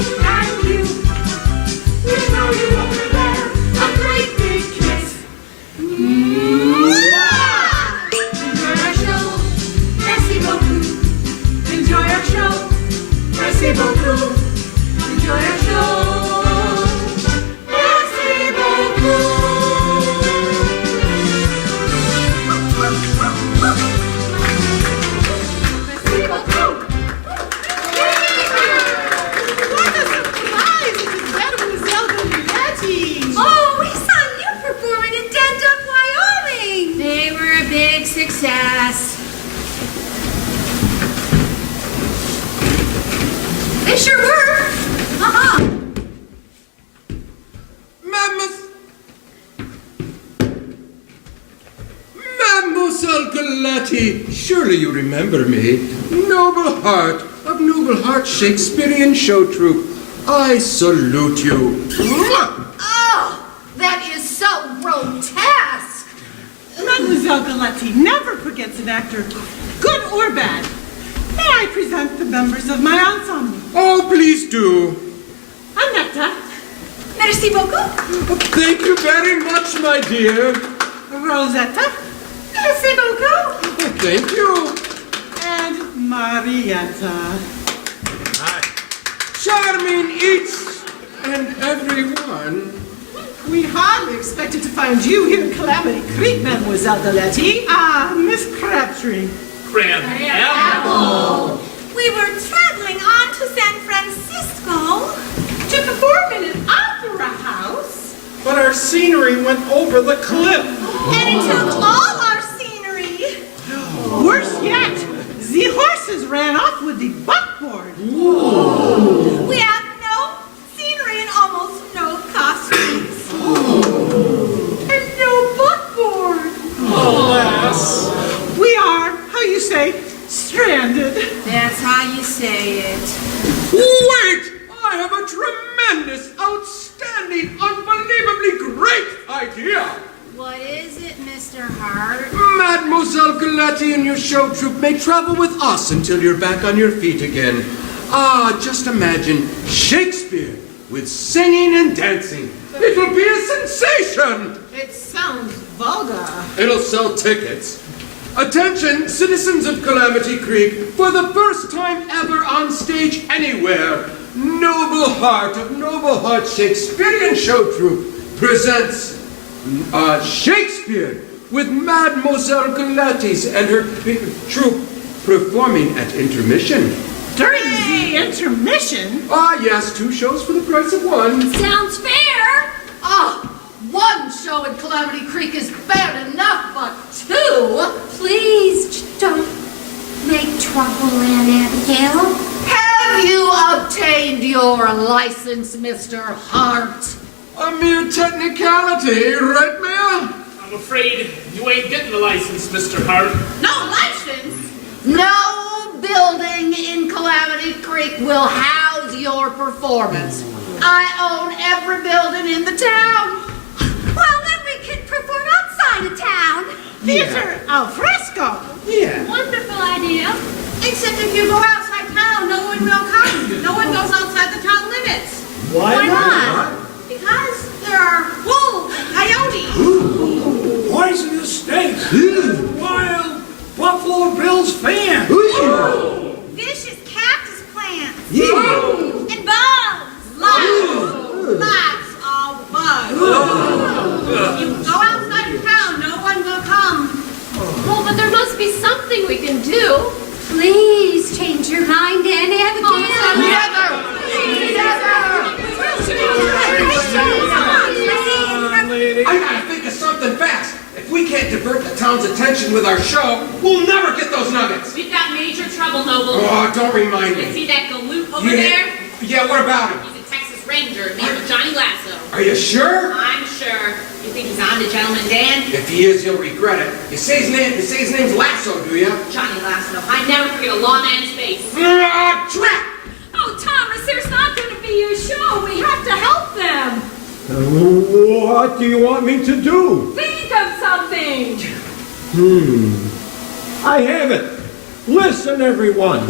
We know you over there, a great big kiss. Enjoy your show, merci beaucoup. Enjoy your show, merci beaucoup. Enjoy your show, merci beaucoup. Merci beaucoup. What a surprise! It is Mademoiselle Galletti. Oh, we saw you performing in Dead Duck, Wyoming. They were a big success. They sure were. Mademoiselle Galletti, surely you remember me. Noble Heart Shakespearean show troupe. I salute you. Oh, that is so grotesque. Mademoiselle Galletti never forgets an actor, good or bad. May I present the members of my ensemble? Oh, please do. Annetta, Merci beaucoup. Thank you very much, my dear. Rosetta, merci beaucoup, Oh, thank you. and Marietta. Charming each and every one. We hardly expected to find you here in Calamity Creek, Mademoiselle Galletti. Ah, Miss Crabtree. Crab apple. We were traveling on to San Francisco. To perform in an opera house. But our scenery went over the cliff. And it took all our scenery. Worse yet, the horses ran off with the buckboard. We have no scenery and almost no costumes. And no buckboard. Alas. We are, how you say, stranded. That's how you say it. Wait! I have a tremendous, outstanding, unbelievably great idea! What is it, Mr. Hart? Mademoiselle Galletti and your show troupe may travel with us until you're back on your feet again. Ah, just imagine Shakespeare with singing and dancing. It'll be a sensation! It sounds vulgar. It'll sell tickets. Attention, citizens of Calamity Creek, for the first time ever on stage anywhere, Noble Heart Shakespearean show troupe presents Shakespeare with Mademoiselle Galletti's and her troupe performing at intermission. During the intermission? Ah, yes, 2 shows for the price of 1. Sounds fair. Oh, one show in Calamity Creek is bad enough, but 2? Please don't make trouble, Aunt Abigail. Have you obtained your license, Mr. Hart? A mere technicality, right, Mayor? I'm afraid you ain't getting the license, Mr. Hart. No license? No building in Calamity Creek will house your performance. I own every building in the town. Well, then we can perform outside of town. Theater al fresco. Yeah. Wonderful idea. Except if you go outside town, no one will come. No one goes outside the town limits. Why not? Because there are wolves and coyotes. Poisonous snakes. Wild Buffalo Bills fans. Vicious cactus plants. Yeah. And bugs. Lots of bugs. If you go outside of town, no one will come. Well, but there must be something we can do. Please change your mind and have a I gotta think of something fast. If we can't divert the town's attention with our show, we'll never get those nuggets. We've got major trouble, Noble. Oh, don't remind You me. see that galoot over Yeah. there? Yeah, what about him? He's a Texas Ranger named Johnny Lasso. Are you sure? I'm sure. You think he's on to Gentleman Dan? If he is, he'll regret it. You say his name's Lasso, do you? Johnny Lasso. I never forget a lawman's face. Trap! Oh, Thomas, there's not going to be a show. We have to help them. What do you want me to do? Think of something. I have it. Listen, everyone.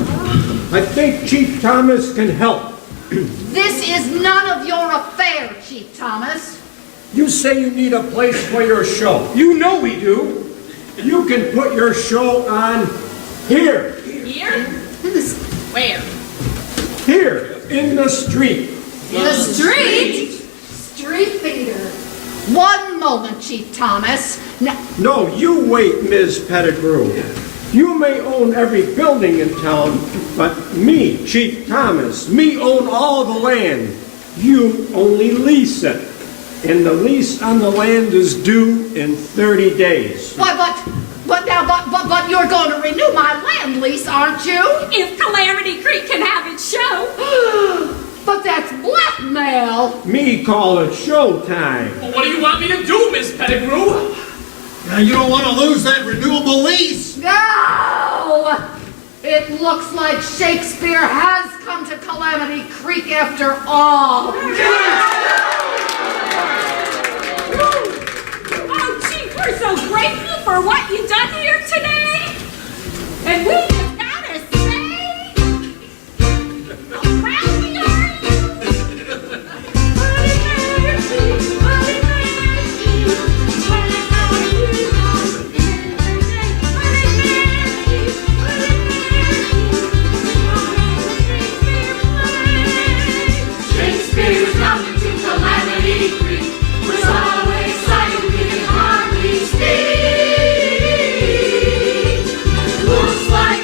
I think Chief Thomas can help. This is none of your affair, Chief Thomas. You say you need a place for your show. You know we do. You can put your show on here. Here? Where? Here, in the street. In the street? Street theater. One moment, Chief Thomas. Now, No, you wait, Ms. Pettigrew. You may own every building in town, but me, Chief Thomas, me own all the land. You only lease it. And the lease on the land is due in 30 days. why, but you're going to renew my land lease, aren't you? If Calamity Creek can have its show. But that's blackmail. Me call it showtime. Well, what do you want me to do, Miss Pettigrew? Now, you don't want to lose that renewable lease. No! It looks like Shakespeare has come to Calamity Creek after all. Oh, Chief, we're so grateful for what you've done here today. And we just gotta say, how proud we are of you. Bloody Mary, Bloody Mary, Bloody Mary, Shakespeare's coming to Calamity Creek. Was always silent and hardly speak. Looks like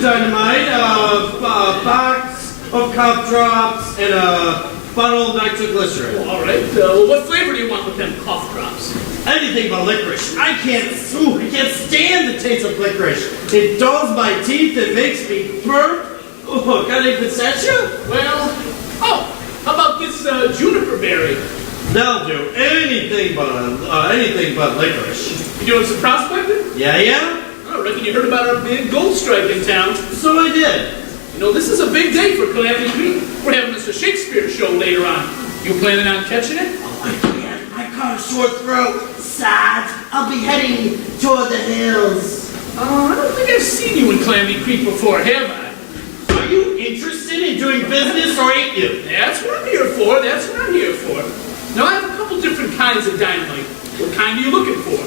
is dynamite, a box of cough drops, and a bottle of nitroglycerin. All right. Well, what flavor do you want with them cough drops? Anything but licorice. I can't stand the taste of licorice. It dulls my teeth, it makes me burp. Oh, got any pistachio? Well, how about this juniper berry? They'll do anything but licorice. You doing some prospecting? Yeah? I reckon you heard about our big gold strike in town. So I did. You know, this is a big day for Calamity Creek. We're having Mr. Shakespeare show later on. You planning on catching it? Oh, I can't. I caught a sore throat. Sad. I'll be heading toward the hills. I don't think I've seen you in Calamity Creek before, have I? Are you interested in doing business or ain't you? That's what I'm here for. Now, I have a couple different kinds of dynamite. What kind are you looking for?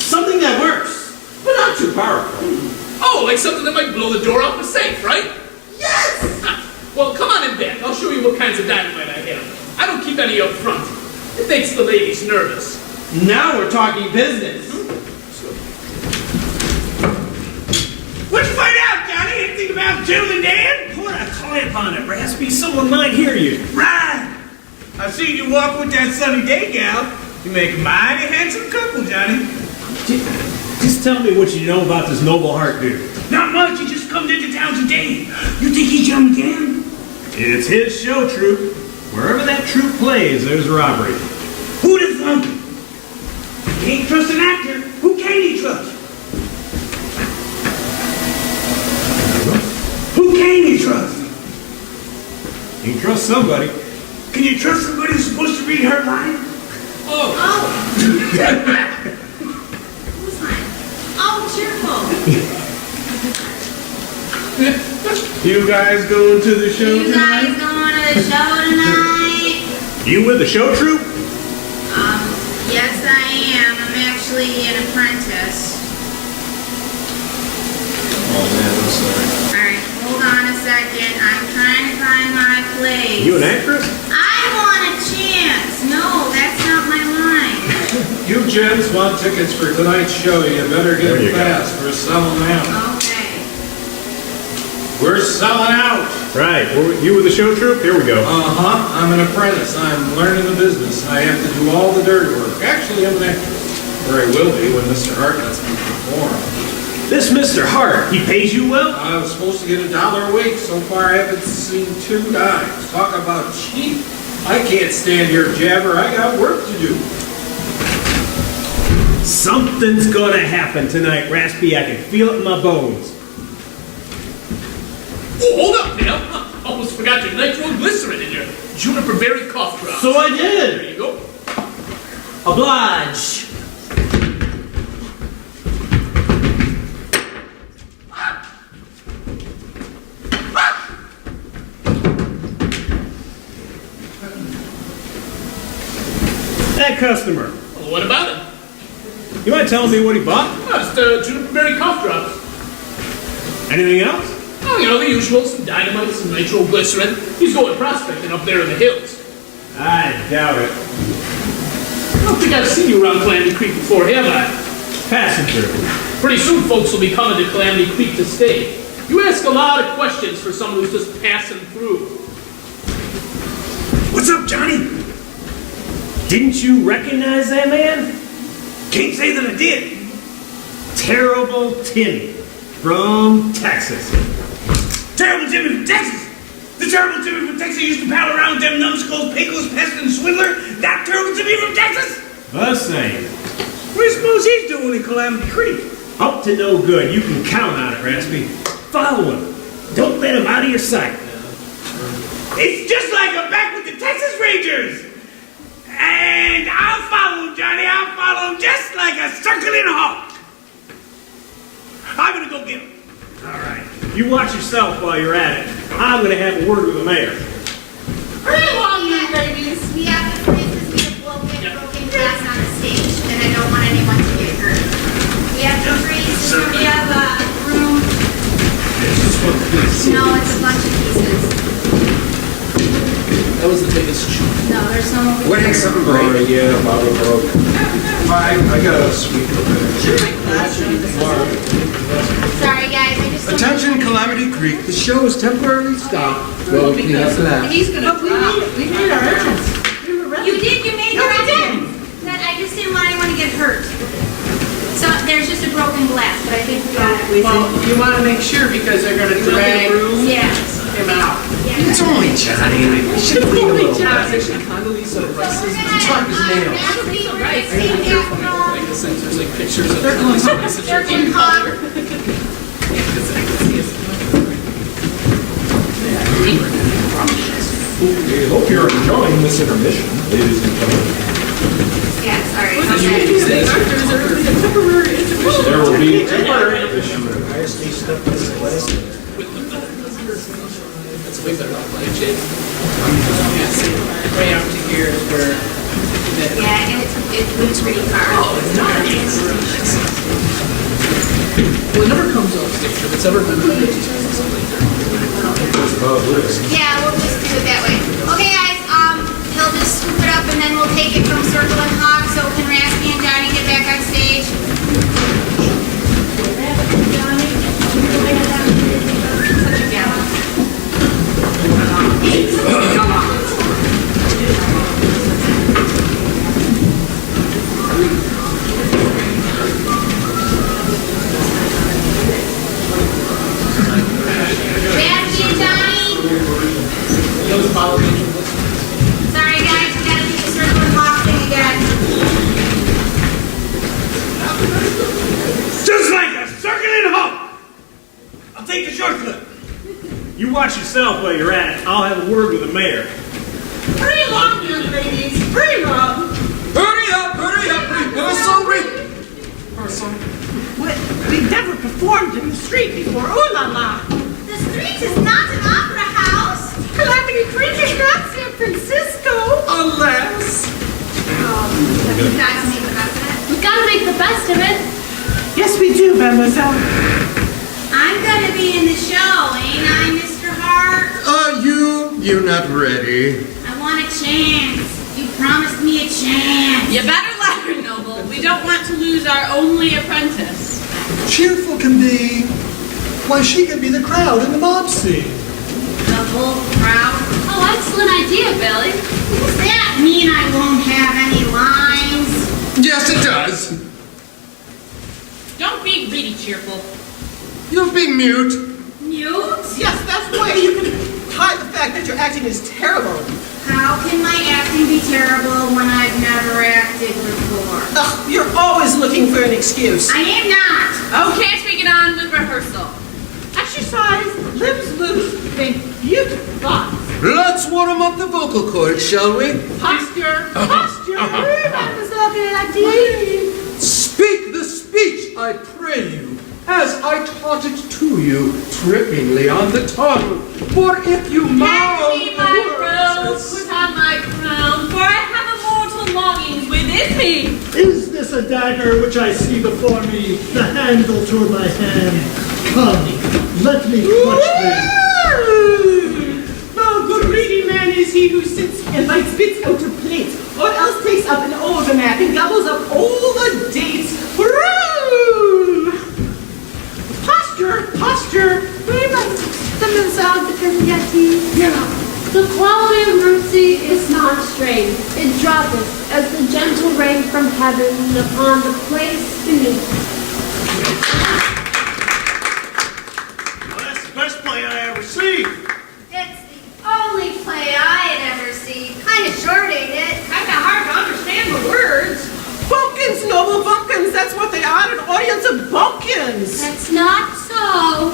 Something that works, but not too powerful. Oh, like something that might blow the door off the safe, right? Yes! Well, come on in back. I'll show you what kinds of dynamite I have. I don't keep any up front. It makes the ladies nervous. Now we're talking business. What'd you find out, Johnny? Anything about Gentleman Dan? Put a clamp on it, Raspy. Someone might hear you. Right. I seen you walk with that sunny day gal. You make a mighty handsome couple, Johnny. Just tell me what you know about this noble heart dude. Not much. He just come into town today. You think he's young Dan? It's his show troupe. Wherever that troupe plays, there's robbery. Who'd have thunk it? He ain't trust an actor. Who can he trust? Who can he trust? You can trust somebody. Can you trust somebody who's supposed to read her line? You guys going to the show tonight? You guys going to the show tonight? You with the show troupe? Yes I am. I'm actually an apprentice. Oh man, I'm sorry. Alright, hold on a second. I'm trying to find my place. You an actress? I want a chance. No, that's not my line. You gents want tickets for tonight's show, you better get There you them go. fast. We're selling out. Okay. We're selling out. Right. You with the show troupe? Here we go. Uh-huh. I'm an apprentice. I'm learning the business. I have to do all the dirty work. Actually, I'm an actress. Or I will be when Mr. Hart lets me perform. This Mr. Hart, he pays you well? I was supposed to get $1 a week. So far, I haven't seen 2 dimes. Talk about cheap. I can't stand your jabber. I got work to do. Something's gonna happen tonight, Raspy. I can feel it in my bones. Oh, hold up now. Almost forgot your nitroglycerin in your juniper berry cough drops. So I did. There you go. Oblige. That customer, Well, what about him? you mind telling me what he bought? Oh, it's the juniper berry cough drops. Anything else? Oh, you know, the usual, some dynamite, some nitroglycerin. He's going prospecting up there in the hills. I doubt it. I don't think I've seen you around Calamity Creek before, have I? Passing through. Pretty soon folks will be coming to Calamity Creek to stay. You ask a lot of questions for someone who's just passing through. What's up, Johnny? Didn't you recognize that man? Can't say that I did. Terrible Timmy from Texas. Terrible Timmy from Texas. The terrible Timmy from Texas used to pal around with them numbskulls, pickles, pest, and swindler. That terrible Timmy from Texas. The same. What do you suppose he's doing in Calamity Creek? Up to no good. You can count on it, Raspy. Follow him. Don't let him out of your sight. It's just like I'm back with the Texas Rangers. And I'll follow him, Johnny. I'll follow him just like a circling hawk. I'm gonna go get him. All right. You watch yourself while you're at it. I'm going to have a word with the mayor. Hurry along, you ladies. We have to business with a broken glass on the stage, and I don't want anyone to get hurt. We have to freeze. We have a room. It's just one piece. No, it's a bunch of pieces. That was the biggest shoe. No, there's some over What here. had something break? Yeah, bottle broke. I got a sweet Sorry, guys, I just... Attention, Calamity Creek. The show is temporarily stopped. Well, clean up the lab. He's gonna drop. We made our entrance. We were ready. You did, you made your entrance. But I just didn't want anyone to get hurt. So there's just a broken glass, but I think we got it. Well, you want to make sure because they're going to drag Yeah. him out. It's only Johnny. We should leave a little Johnny. Condoleezza Rice's Talk his nails. there's like pictures of Condoleezza Rice. They're in color. We hope you're enjoying this intermission, ladies and gentlemen. Yeah, sorry. There will be temporary intermission. That's way better off, like Jake. Way out to here is where. Yeah, and it's pretty far. Oh, it's nice. Well, it never comes off stage. If it's ever been Yeah, we'll just do it that way. Okay, guys, he'll just scoop it up and then we'll take it from Circle and Hawk so can Raspy and Johnny get back on stage. Such a gal. Raspy and Johnny. Sorry guys, we gotta do the Circle and Hawk thing again. Just like a circle in a hawk. I'll take the shortcut. You watch yourself while you're at it. I'll have a word with the mayor. Hurry along, young ladies. Hurry along. Hurry up, rehearsal. We've never performed in the street before. Ooh la la. The Streets is not an opera house. Calamity Creek is not San Francisco. Alas. You guys make the best of it. We gotta make the best of it. Yes, we do, mademoiselle. I'm gonna be in the show, ain't I, Mr. Hart? You're not ready. I want a chance. You promised me a chance. You better let her, Noble. We don't want to lose our only apprentice. Cheerful can be. Why, she can be the crowd in the mob scene. The whole crowd. Oh, excellent idea, Billy. Does that mean I won't have any lines? Yes, it does. Don't be greedy, Cheerful. You'll be mute. Mute? Yes, that's the way you can hide the fact that your acting is terrible. How can my acting be terrible when I've never acted before? Ugh, you're always looking for an excuse. I am not. Okay, we get on with rehearsal. Exercise, limbs loose, think beautiful thoughts. Let's warm up the vocal cords, shall we? Posture, posture. Speak the speech, I pray you, as I taught it to you, trippingly on the tongue. For if you mouth Hand me my rose, put on my crown, for I have immortal longings within me. Is this a dagger which I see before me, the handle toward my hand? Come, let me clutch thee. No good reading man is he who sits and bites bits out of plates, or else takes up an almanac and gobbles up all the dates. Hurrah! Posture, posture. The quality of mercy is not strained. It droppeth as the gentle rain from heaven upon the place beneath. Well, that's the best play I ever seen. It's the only play I had ever seen. Kind of short, ain't it? Kinda hard to understand the words. Bumpkins, noble bumpkins. That's what they are, an audience of bumpkins. That's not so.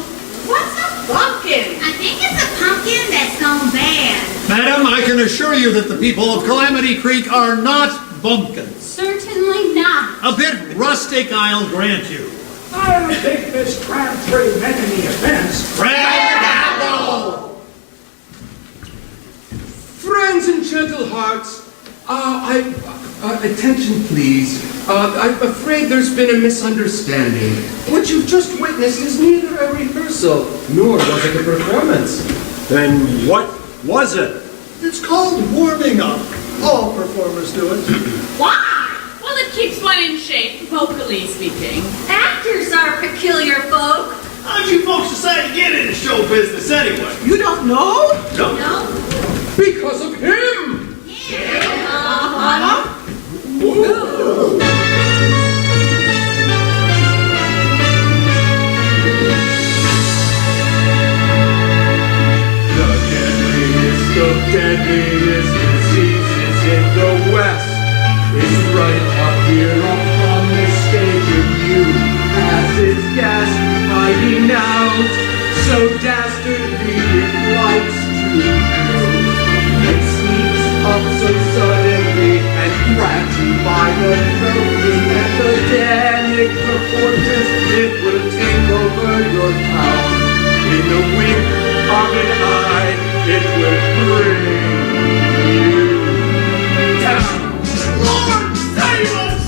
What's a bumpkin? I think it's a pumpkin that's gone bad. Madam, I can assure you that the people of Calamity Creek are not bumpkins. Certainly not. A bit rustic, I'll grant you. I don't think this Crabtree meant any offense. Friends and gentle hearts, attention please. I'm afraid there's been a misunderstanding. What you've just witnessed is neither a rehearsal, nor was it a performance. Then what was it? It's called warming up. All performers do it. Why? Well, it keeps one in shape, vocally speaking. Actors are peculiar folk. How'd you folks decide to get into show business anyway? You don't know? No. Because of him! Uh-huh. The deadliest diseases in the West is right up here upon the stage, and you, as its guest, hiding out so dastardly it likes to go. It sneaks up so suddenly and grabs you by the throat. In epidemic proportions, it will take over your town. In the wink of an eye, it will bring you down. Lord, save us!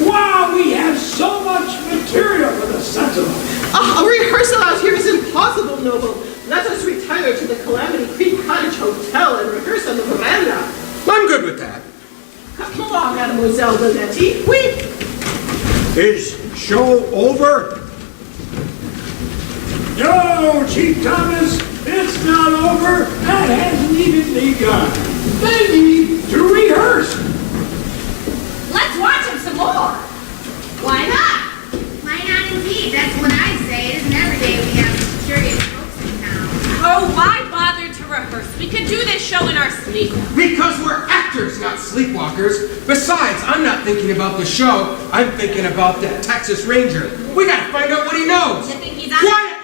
Wow, we have so much material for the Sentinel. A rehearsal out here is impossible, Noble. Let us retire to the Calamity Creek Cottage Hotel and rehearse on the veranda. I'm good with that. Come along, Mademoiselle Donetti. We... Is show over? No, Chief Thomas, it's not over. That hasn't even begun. They need to rehearse. Let's watch him some more. Why not? Why not indeed? That's what I say. It isn't every day we have curious folks in town. Oh, why bother to rehearse? We could do this show in our sleep. Because we're actors, not sleepwalkers. Besides, I'm not thinking about the show. I'm thinking about that Texas Ranger. We gotta find out what he knows. You think he's on? Quiet!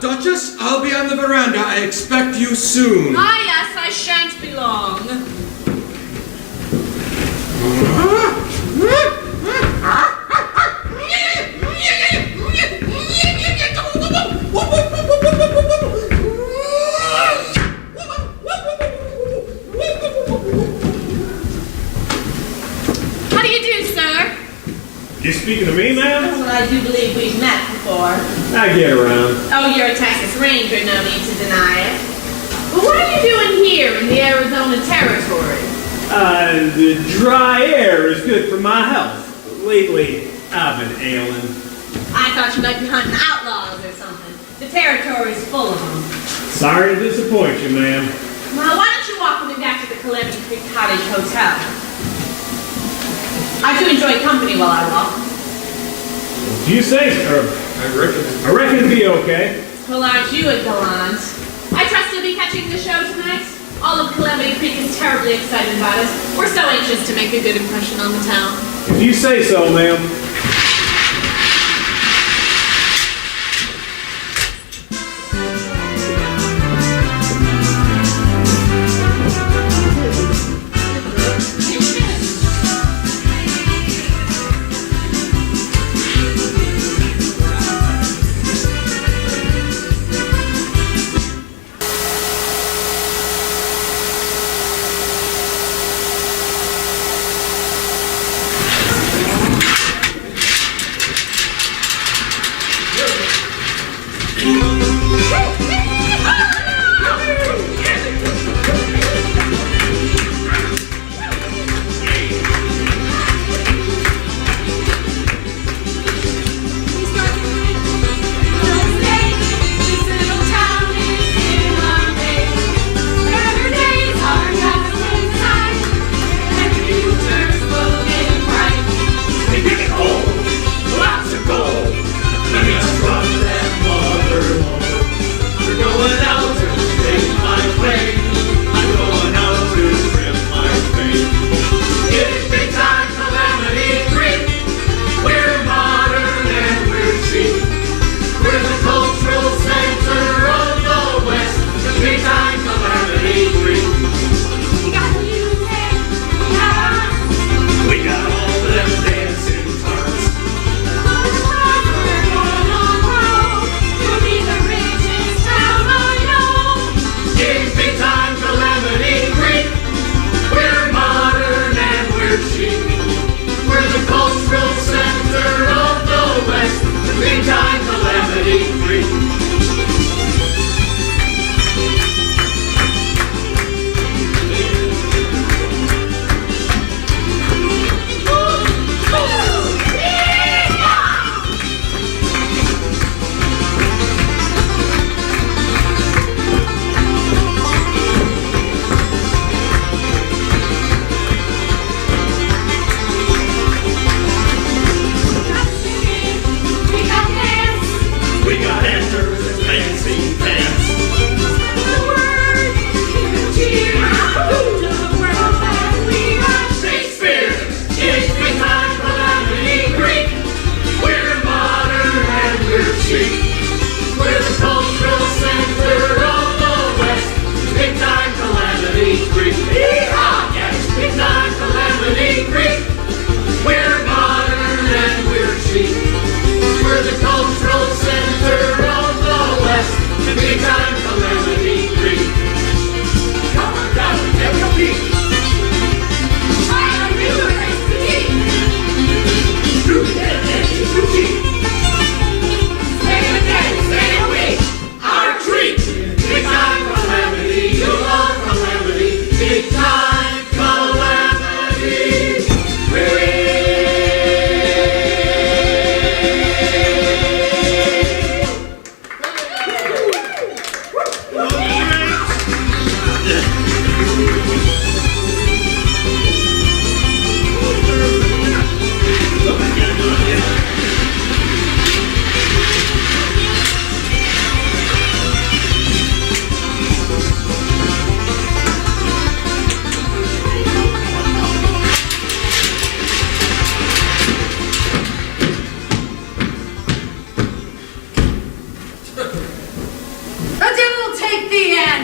Duchess, I'll be on the veranda. I expect you soon. Ah, yes, I shan't be long. How do you do, sir? You speaking to me, ma'am? Well, I do believe we've met before. I get around. Oh, you're a Texas Ranger, no need to deny it. But what are you doing here in the Arizona Territory? The dry air is good for my health. Lately, I've been ailing. I thought you might be hunting outlaws or something. The territory's full of them. Sorry to disappoint you, ma'am. Well, why don't you walk with me back to the Calamity Creek Cottage Hotel? I do enjoy company while I walk. Do you say, or I reckon it'd be okay. Well, aren't you a gallant? I trust you'll be catching the show tonight. All of Calamity Creek is terribly excited about it. We're so anxious to make a good impression on the town. If you say so, ma'am.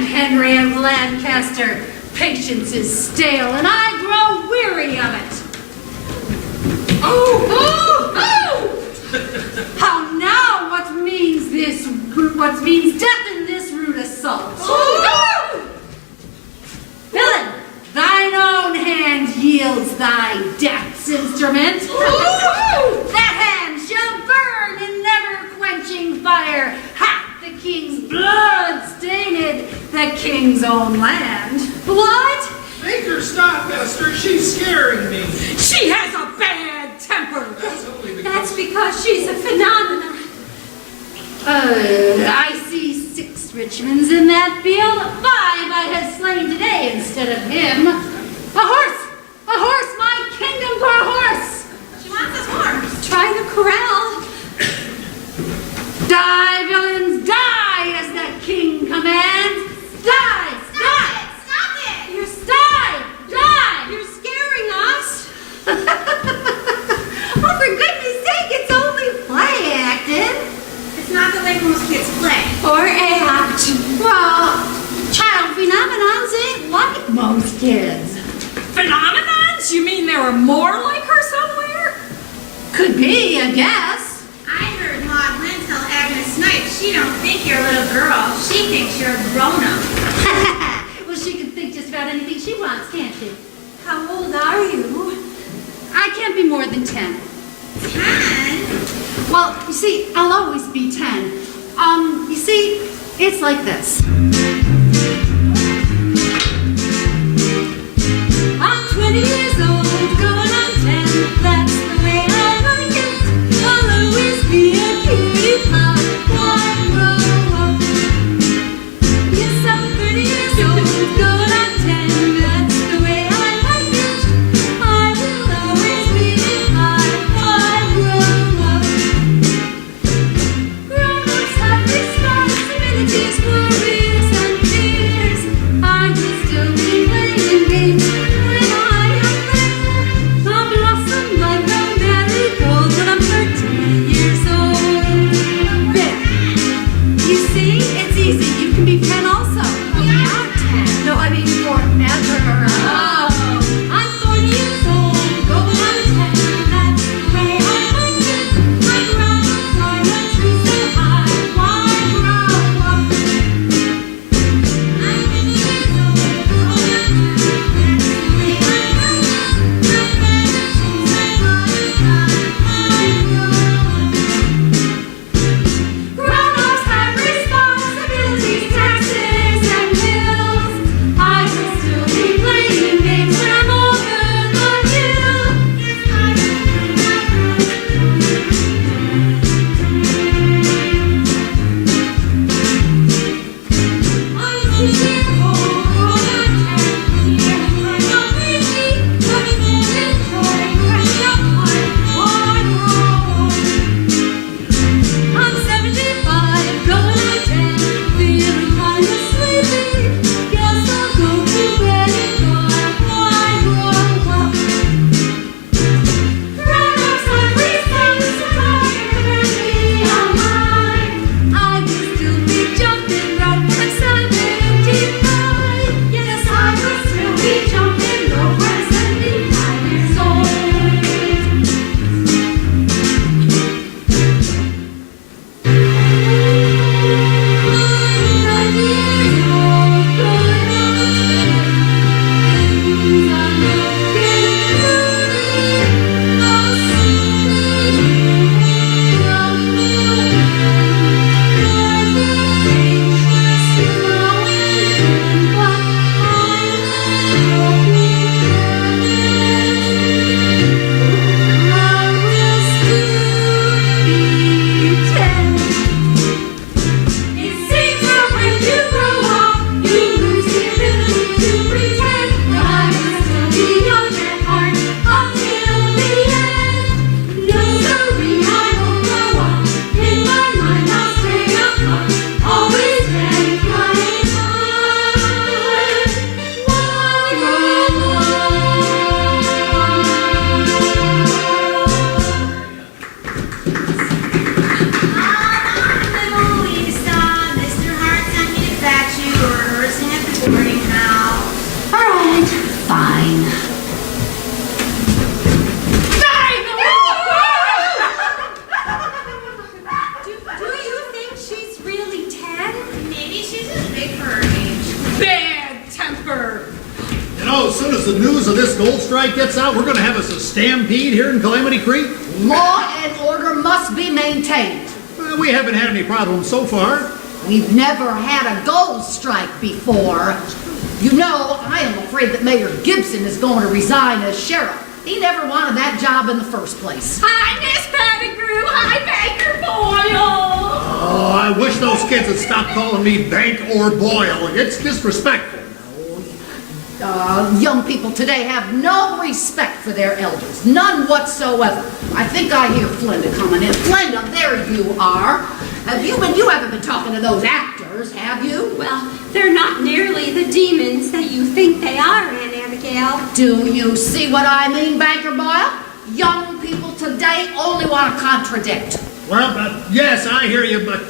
Henry of Lancaster. Patience is stale, and I grow weary of it. Oh! How now? What means this? What means death in this rude assault? Villain, thine own hand yields thy death's instrument. That hand shall burn in never-quenching fire. Hath the king's blood stained the king's own land. Blood? Make her stop, Esther. She's scaring me. She has a bad temper. That's because she's a phenomenon. I see 6 Richmonds in that field. 5 I have slain today instead of him. A horse! A horse! My kingdom for a horse! She wants this horse. Try the corral. me, I guess. I heard Maud Lynn tell Agnes Knight she don't think you're a little girl. She thinks you're a grown-up. Well, she can think just about anything she wants, can't she? How old are you? I can't be more than 10. 10? Well, you see, I'll always be 10. You see, it's like this. I'm 20 years old, going on 10. That's the way I like it. I'll always be a cutie pie. Why grow up? Yes, I'm 30 years old, going on 10. That's the way I like it. I will always be high. Why grow up? Grown-ups have responsibilities, worries, and fears. I will still be playing games when I am there. I'll blossom like a marigold when I'm 13 years old. There. You see, it's easy. You can be 10 also. We are 10. No, I mean forever. Oh, I'm 40 years old, going on 10. That's the way I like it. My grown-ups are not true so high. Why grow up? I'm 50 years old, going on 10. That's the way I like it. My grown-ups are not true so high. Grown-ups have responsibilities, taxes, and bills. I will still be playing games when I'm over the hill. Yes, I will I'm 20 years old, going on 10. Yes, I'm not busy, but still enjoying catching up on why grow up. I'm 75, going on 10, feeling kind of sleepy. Guess I'll go to bed and God, why grow up? Grown-ups have responsibilities on mine. I will still be jumping rope when I'm 75. Yes, I will still be jumping rope when I'm 75 years old. It seems that when you grow up, you lose the ability to pretend. But I will still be young at heart until the end. No, sorry, I won't grow up. In my mind, I'll stay apart. Always ready, flying high. Why grow Little Lisa, Mr. Hart sent me to fetch you. We're rehearsing at the boarding house. All right, fine. Do you think she's really 10? Maybe she's just big for her age. Bad temper. You know, as soon as the news of this gold strike gets out, we're going to have us a stampede here in Calamity Creek. Law and order must be maintained. We haven't had any problems so far. We've never had a gold strike before. You know, I am afraid that Mayor Gibson is going to resign as sheriff. He never wanted that job in the first place. Hi, Miss Pettigrew. Hi, Baker Boyle. Oh, I wish those kids would stop calling me Bank or Boyle. It's disrespectful. Young people today have no respect for their elders. None whatsoever. I think I hear Flinda coming in. Flinda, there you are. You haven't been talking to those actors, have you? Well, they're not nearly the demons that you think they are, Aunt Abigail. Do you see what I mean, Banker Boyle? Young people today only want to contradict. Well, yes, I hear you, but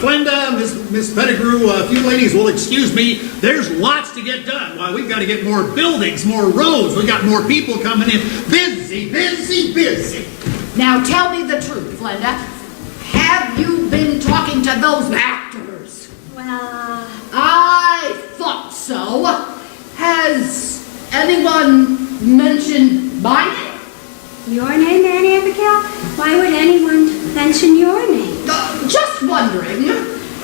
Flinda, Miss Pettigrew, if you ladies will excuse me, there's lots to get done. Why, we've got to get more buildings, more roads, we got more people coming in. Busy, busy, busy. Now tell me the truth, Glenda. Have you been talking to those actors? Well, I thought so. Has anyone mentioned my name? your name, Annie Abigail? Why would anyone mention your name? Just wondering.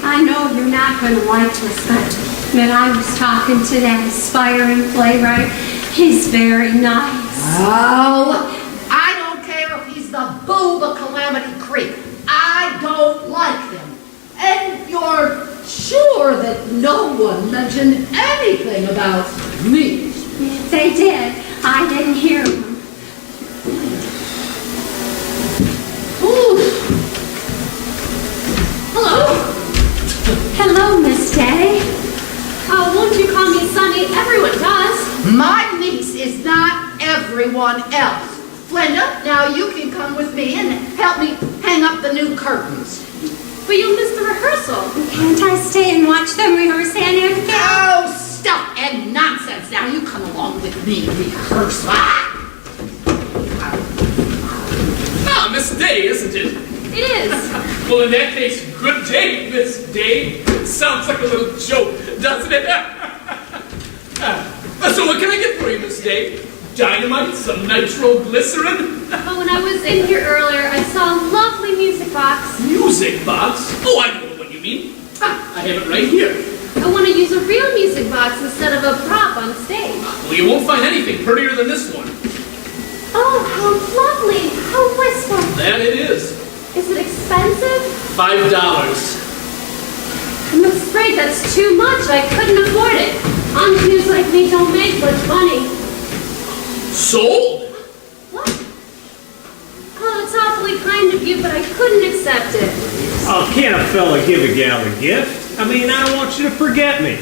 I know you're not going to like this, but when I was talking to that aspiring playwright, he's very nice. Oh, I don't care if he's the boob of Calamity Creek. I don't like him. And you're sure that no one mentioned anything about me? If they did, I didn't hear them. Hello. Hello, Miss Day. Oh, won't you call me Sunny? Everyone does. My niece is not everyone else. Glenda, now you can come with me and help me hang up the new curtains. But you'll miss the rehearsal. Can't I stay and watch them rehearse, Annie Abigail? Oh, stuff and nonsense. Now you come along with me, rehearse. Ah, Miss Day, isn't it? It is. Well, in that case, good day, Miss Day. Sounds like a little joke, doesn't it? So what can I get for you, Miss Day? Dynamite? Some nitroglycerin? But when I was in here earlier, I saw a lovely music box. Music box? Oh, I know what you mean. I have it right here. I want to use a real music box instead of a prop on stage. Well, you won't find anything prettier than this one. Oh, how lovely. How wistful. That it is. Is it expensive? $5. I'm afraid that's too much. I couldn't afford it. Ingenues like me don't make much money. Sold? What? Oh, it's awfully kind of you, but I couldn't accept it. Oh, can't a fella give a gal a gift? I mean, I don't want you to forget me.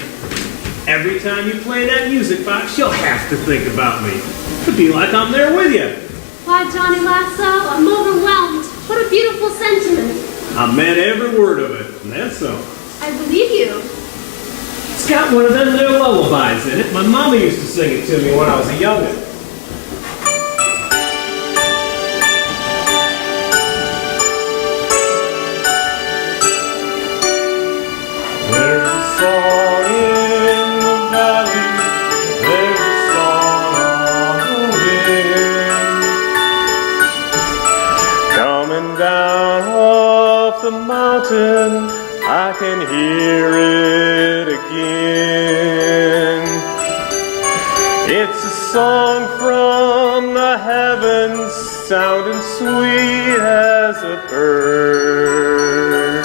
Every time you play that music box, you'll have to think about me. It'd be like I'm there with you. Why, Johnny Lasso, I'm overwhelmed. What a beautiful sentiment. I meant every word of it, and that's so. I believe you. It's got one of them little lullabies in it. My mama used to sing it to me when I was a youngin'. There's a song in the valley, there's a song on the wind. Coming down off the mountain, I can hear it again. It's a song from the heavens, sounding sweet as a bird.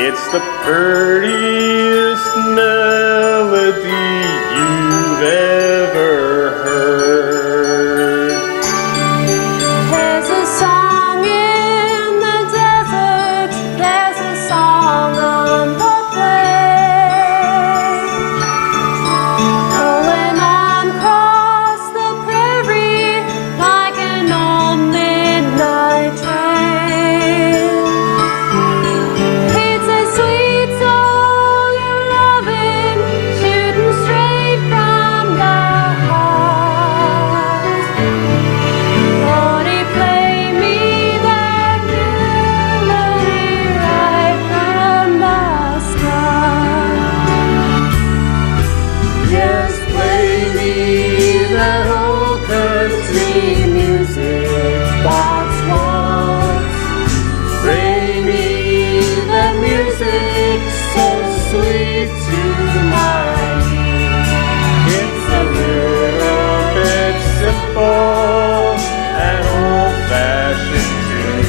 It's the prettiest melody you've ever heard. There's a song in the desert, there's a song on the plain, going on across the prairie like an old midnight train. It's a sweet song of loving, shooting straight from the heart. Lordy, play me that melody right from the start. Just play me that old country music box once. Play me that music so sweet to my ear. It's a little bit simple and old-fashioned too.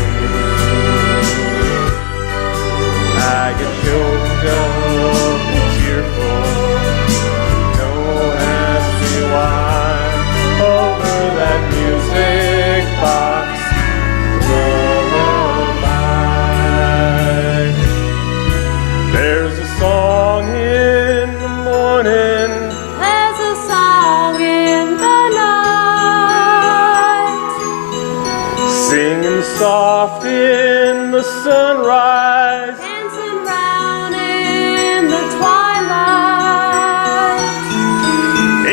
I get choked up and tearful. Don't ask me why. Over that music box lullaby. There's a song in the morning, There's a song in the night, singing soft in the sunrise. dancing round in the twilight.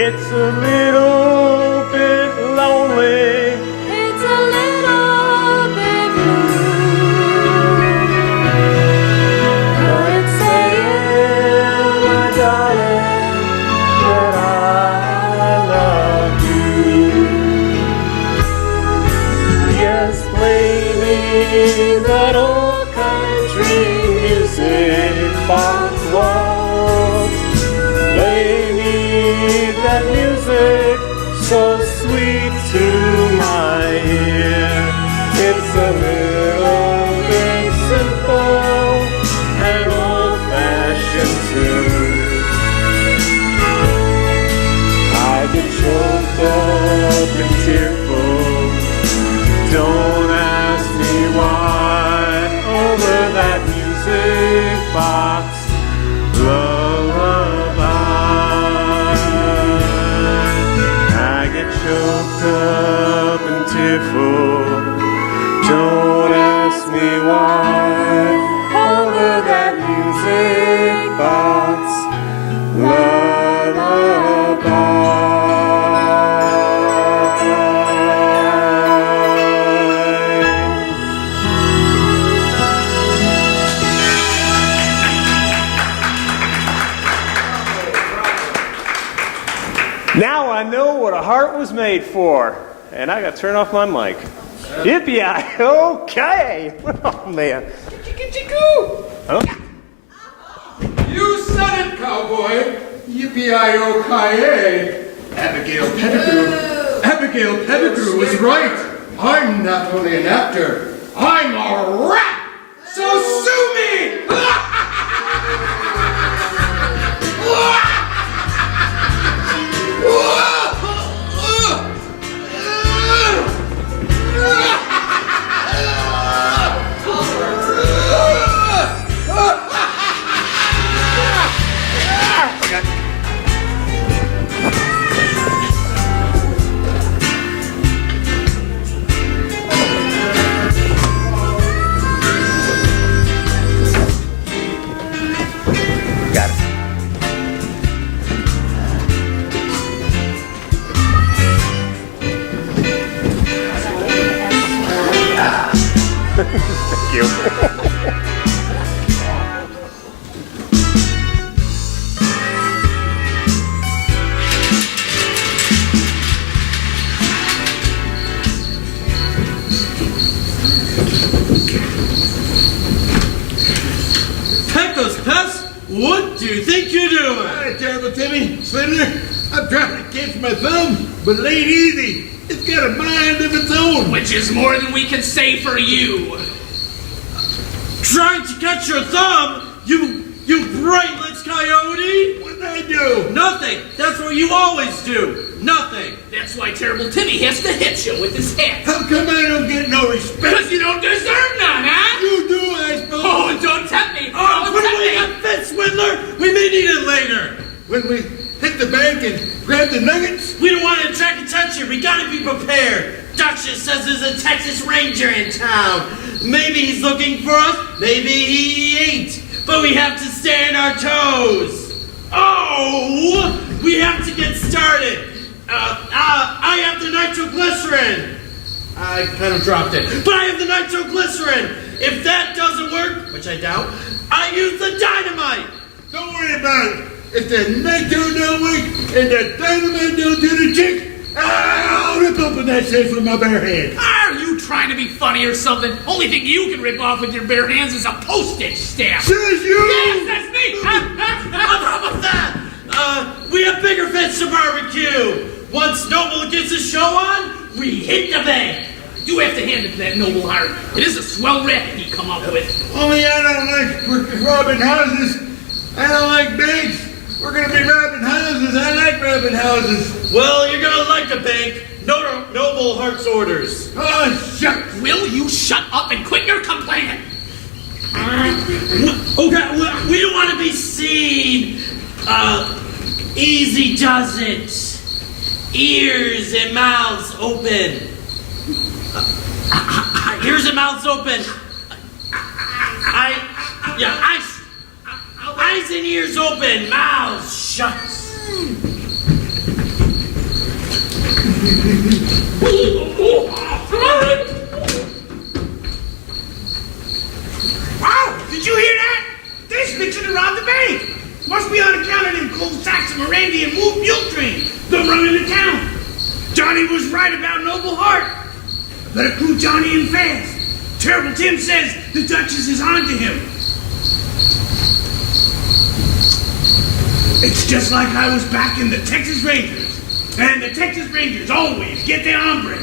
It's a little bit lonely, It's a little that old country music box waltz. Play me that music so sweet to my ear. It's a little bit simple and old-fashioned too. I get choked up and tearful. Don't ask me why. Over that music box lullaby, I get choked up and tearful. Don't ask me why. Over that music box Now I know what a heart was made for. And I got to turn off my mic. Yippee-okay. Oh, man. Huh? You said it, cowboy. Yippee-i-o-ki-yay. Abigail Pettigrew was right. I'm not only an actor, I'm a rat. So sue me. Got it. Thank you. Heck, those pests! What do you think you're doing? Terrible, Timmy. Slender, I'm trying to catch my thumb, but it ain't easy. It's got a mind of its own. Which is more than we can say for you. Trying to catch your thumb? You brainless coyote! What did I do? Nothing. That's what you always do. Nothing. That's why Terrible Timmy has to hit you with his head. How come I don't get no respect? Because you don't deserve none, huh? You do, I suppose. Oh, and don't tempt me. Oh, Don't put away tempt that fit, swindler! We may need it later. When we hit the bank and grab the nuggets? We don't want to attract attention. We gotta be prepared. Duchess says there's a Texas Ranger in town. Maybe he's looking for us. Maybe he ain't. But we have to stay on our toes. Oh, we have to get started. I have the nitroglycerin. I kind of dropped it. But I have the nitroglycerin. If that doesn't work, which I doubt, I use the dynamite. Don't worry about it. If the nitro don't work and the dynamite don't do the trick, I'll rip open that safe with my bare hands. Are you trying to be funny or something? Only thing you can rip off with your bare hands is a postage stamp. Says you! Yes, that's me! On top of that, we have bigger fish to barbecue. Once Noble gets his show on, we hit the bank. You have to hand it to that noble heart. It is a swell racket he come up with. Only I don't like robbing houses. I don't like banks. We're gonna be robbing houses. I like robbing houses. Well, you're gonna like the bank. Noble Heart's orders. Oh, shucks. Will you shut up and quit your complaining? Okay, we don't want to be seen. Easy does it. Ears and mouths open. Ears and mouths open. Eyes and ears open. Mouths shut. Wow! Did you hear that? They're fixing to rob the bank. Must be on account of them cold sacks of Mirandy and mule train. They're running the town. Johnny was right about Noble Heart. Better clue Johnny in fast. Terrible Tim says the Duchess is onto him. It's just like I was back in the Texas Rangers. And the Texas Rangers always get the hombre.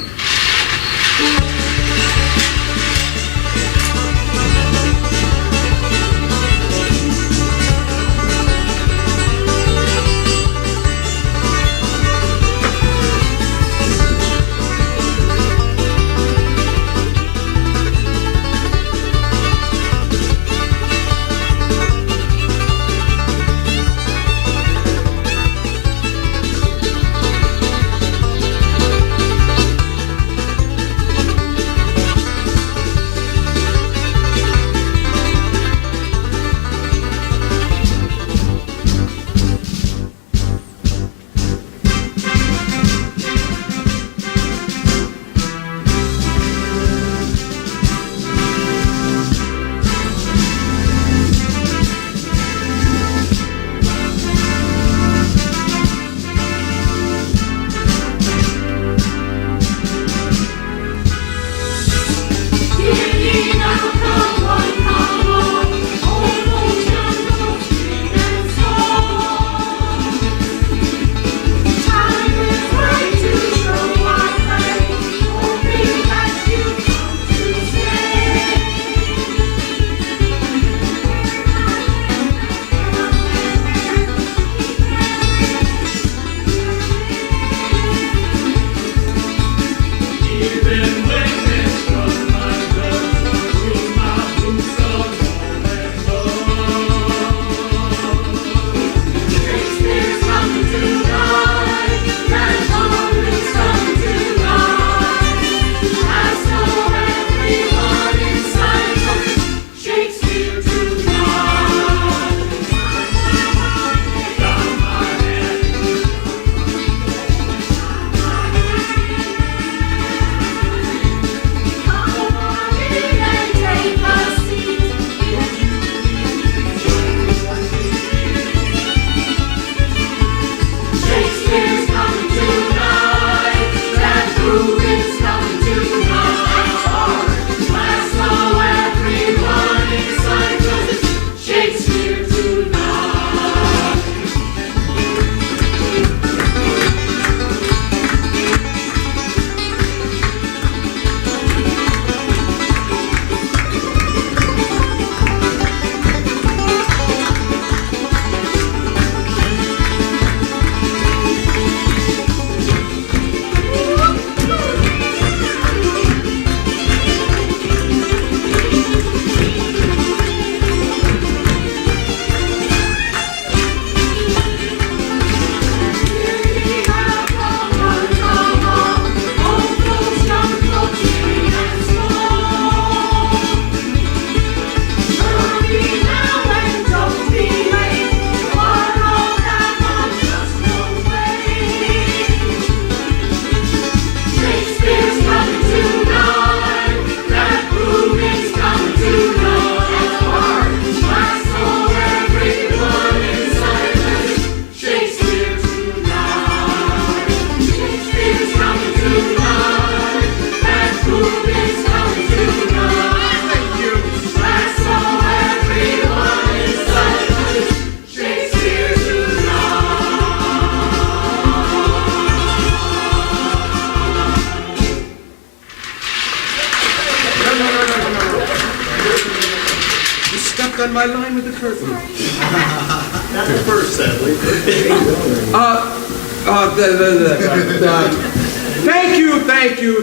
On my line with the curtain. Not the first, sadly.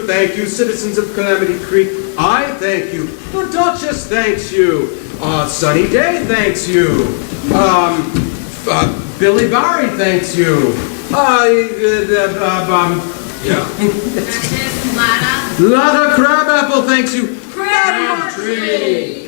Thank you, citizens of Calamity Creek. I thank you. The Duchess thanks you. Sunny Day thanks you. Billy Barry thanks you. Lada Crabapple thanks you. Crabtree!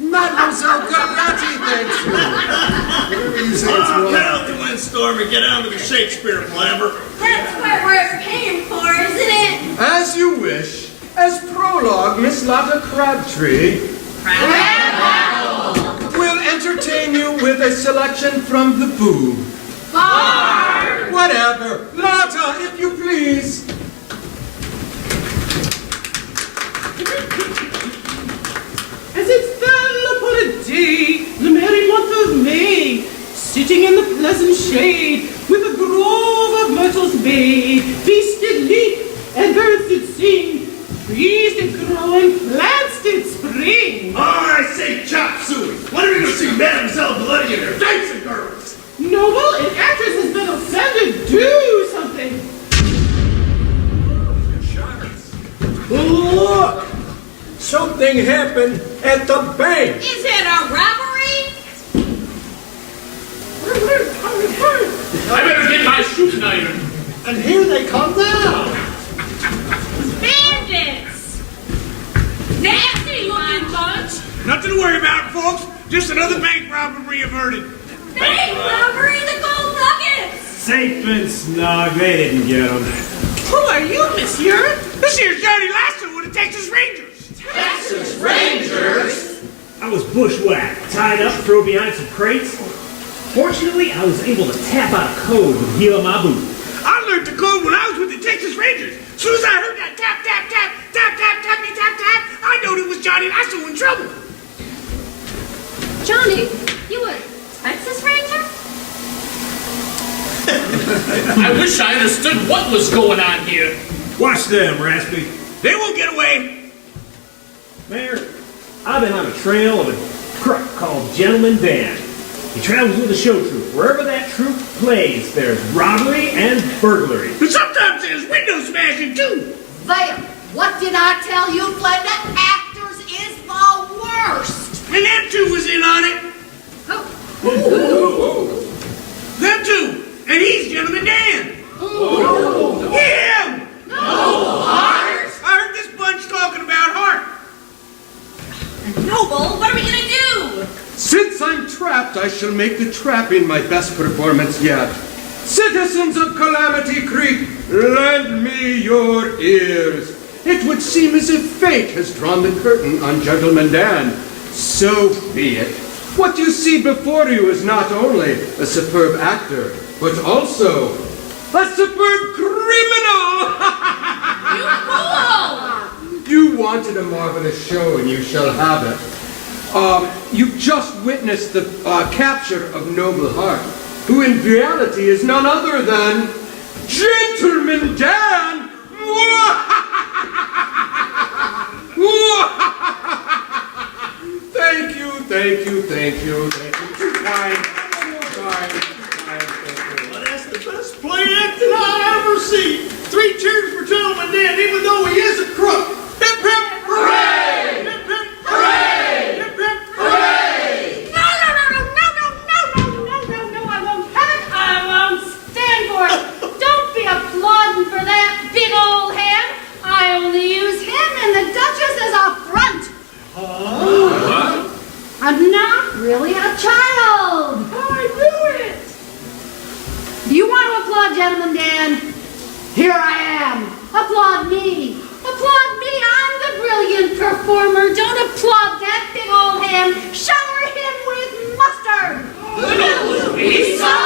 Mademoiselle Galati thanks you. Whatever you say, it's wrong. Get out the windstorm and get on with the Shakespeare palaver. That's what we're paying for, isn't it? As you wish. As prologue, Miss Lotta Crabtree will entertain you with a selection from the Boo. Barb! Whatever. Lotta, if you please. shade, with a grove of myrtles bay. Beasts did leap, and birds did sing, trees did grow, and plants did spring. Oh, I say, chop suey. When are we going to see Mademoiselle Bloody and her dancing girls? Noble, an actress has been offended. Do something. Look! Something happened at the bank. Is it a robbery? I better get my shooting iron. And here they come now. Bandits! Nasty looking bunch! Nothing to worry about, folks. Just another bank robbery averted. Bank robbery, the gold nuggets! Safe and snug. They didn't get them. Who are you, monsieur? This here's Johnny Lasso with the Texas Rangers. Texas Rangers? I was bushwhacked, tied up, thrown behind some crates. Fortunately, I was able to tap out a code with the heel of my boot. I learned the code when I was with the Texas Rangers. As soon as I heard that tap, tap, tap, tap, tap, tappy, tap, tap, I knew it was Johnny Lasso in trouble. Johnny, you a Texas Ranger? I wish I understood what was going on here. Watch them, Raspy. They won't get away. Mayor, I've been on a trail of a crook called Gentleman Dan. He travels with a show troupe. Wherever that troupe plays, there's robbery and burglary. But sometimes there's window smashing, too. There! What did I tell you, Glenda? Actors is the worst! And them two was in on it. Them two. And he's Gentleman Dan. Him! No, Hart! I heard this bunch talking about Hart. Noble, what are we gonna do? Since I'm trapped, I shall make the trapping my best performance yet. Citizens of Calamity Creek, lend me your ears. It would seem as if fate has drawn the curtain on Gentleman Dan. So be it. What you see before you is not only a superb actor, but also a superb criminal! You fool! You wanted a marvelous show, and you shall have it. You've just witnessed the capture of Noble Hart, who in reality is none other than Gentleman Dan! Thank you, thank you, thank you, thank you. Too kind. Well, that's the best play acting I ever seen. 3 cheers for Gentleman Dan, even though he is a crook. Hip, hip, hooray! Hip, hip, hooray! Hip, hip, hooray! No, I won't have it. I won't stand for it. Don't be applauding for that big old ham. I only use him and the Duchess as a front. What? I'm not really a child. I knew it. You want to applaud Gentleman Dan? Here I am. Applaud me. Applaud me. I'm the brilliant performer. Don't applaud that big old ham. Shower him with mustard. Little Louisa?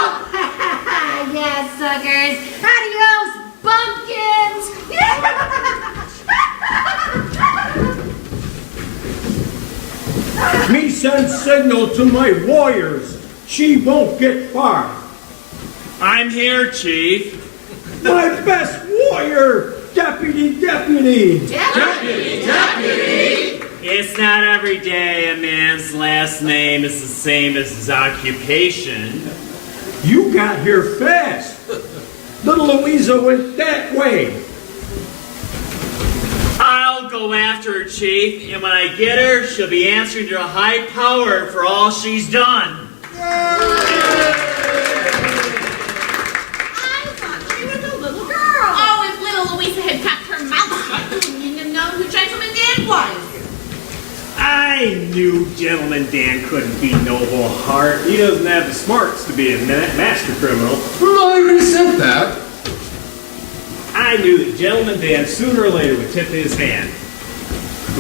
Yes, suckers. Adios, bumpkins. Me send signal to my warriors. She won't get far. I'm here, Chief. My best warrior, deputy. Deputy! It's not every day a man's last name is the same as his occupation. You got here fast. Little Louisa went that way. I'll go after her, Chief, and when I get her, she'll be answering to a high power for all she's done. Oh, if little Louisa had kept her mouth shut, we wouldn't have known who Gentleman Dan was. I knew Gentleman Dan couldn't be Noble Hart. He doesn't have the smarts to be a master criminal. Well, I resent that. I knew that Gentleman Dan sooner or later would tip his hand.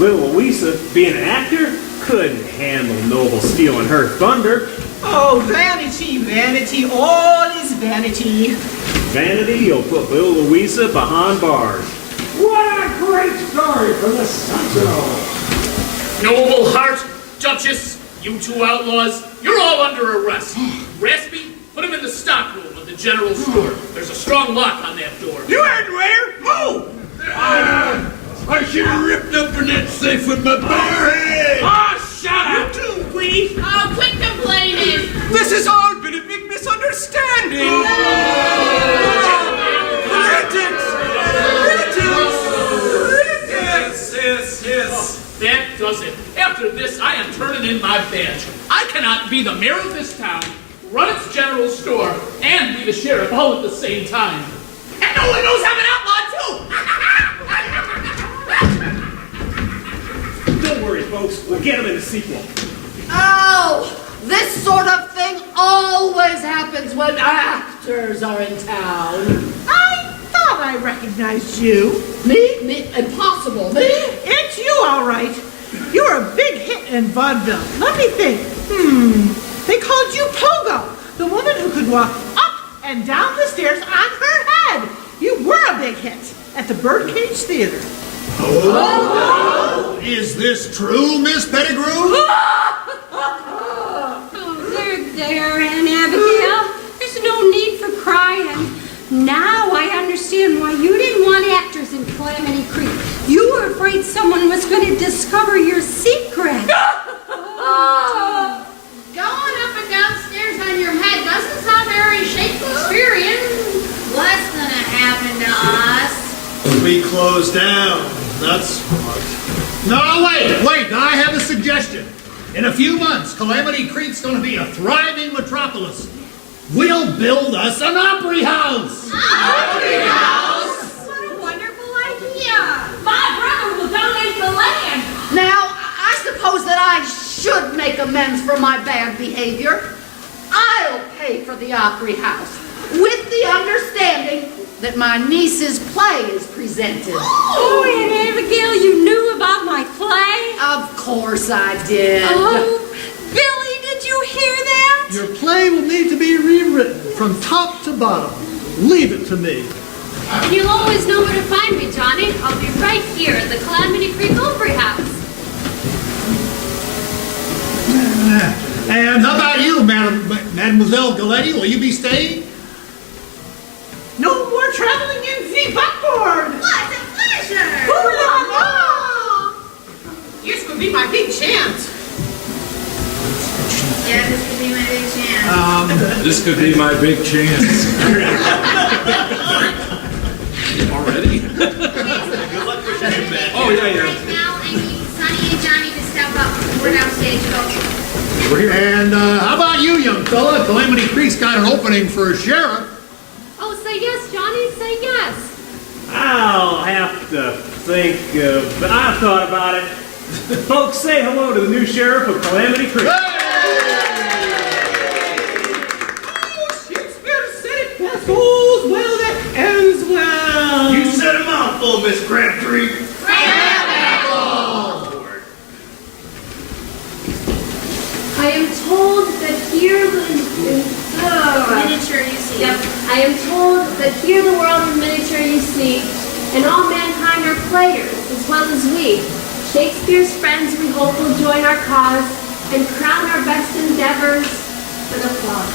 Little Louisa, being an actor, couldn't handle Noble stealing her thunder. Oh, vanity, vanity, all is vanity. Vanity, you'll put little Louisa behind bars. What a great story from the Sentinel. Noble Hart, Duchess, you two outlaws, you're all under arrest. Raspy, Put him in the stock room of the general store. There's a strong lock on that door. You heard where? Move! I should have ripped open that safe with my bare hands. Oh, shut up! You too, Queenie. Oh, quit complaining. This has all been a big misunderstanding. That does it. After this, I am turning in my badge. I cannot be the mayor of this town, run its general store, and be the sheriff all at the same time. And no one knows I'm an outlaw, too! Don't worry, folks. We'll get him in the sequel. Oh, this sort of thing always happens when actors are in town. I thought I recognized you. Me? Impossible. Me? It's you, all right. You're a big hit in vaudeville. Let me think. They called you Pogo, the woman who could walk up and down the stairs on her head. You were a big hit at the Birdcage Theater. Oh, is this true, Miss Pettigrew? Oh, there, Aunt Abigail. There's no need for crying. Now I understand why you didn't want actors in Calamity Creek. You were afraid someone was going to discover your secret. Going up and downstairs on your head doesn't sound very Shakespearean. What's gonna happen to us? We close down. That's smart. No, wait. I have a suggestion. In a few months, Calamity Creek's going to be a thriving metropolis. We'll build us an Opry House. Opry House? What a wonderful idea. My brother will donate the land. Now, I suppose that I should make amends for my bad behavior. I'll pay for the Opry House, with the understanding that my niece's play is presented. Oh, Aunt Abigail, you knew about my play? Of course I did. Oh, Billy, did you hear that? Your play will need to be rewritten from top to bottom. Leave it to me. And you'll always know where to find me, Johnny. I'll be right here at the Calamity Creek Opry House. And how about you, Mademoiselle Galetti? Will you be staying? No more traveling in the buckboard. What a pleasure! Ooh la la! This could be my big chance. Yeah, this could be my big chance. This could be my big chance. Already? Good luck for Shane back. Oh, yeah. Right now, I need Sonny and Johnny to step up. We're downstage, folks. We're here. And how about you, young fella? Calamity Creek's got an opening for a sheriff. Oh, say yes, Johnny, say yes. I'll have to think, but I've thought about it. Folks, say hello to the new sheriff of Calamity Creek. Shakespeare said it best. All's well that ends well. You said a mouthful, Miss Crabtree. I am told that here Miniature you see. Yep. I am told that here the world in miniature you see, and all mankind are players as well as we. Shakespeare's friends we hope will join our cause and crown our best endeavors with applause.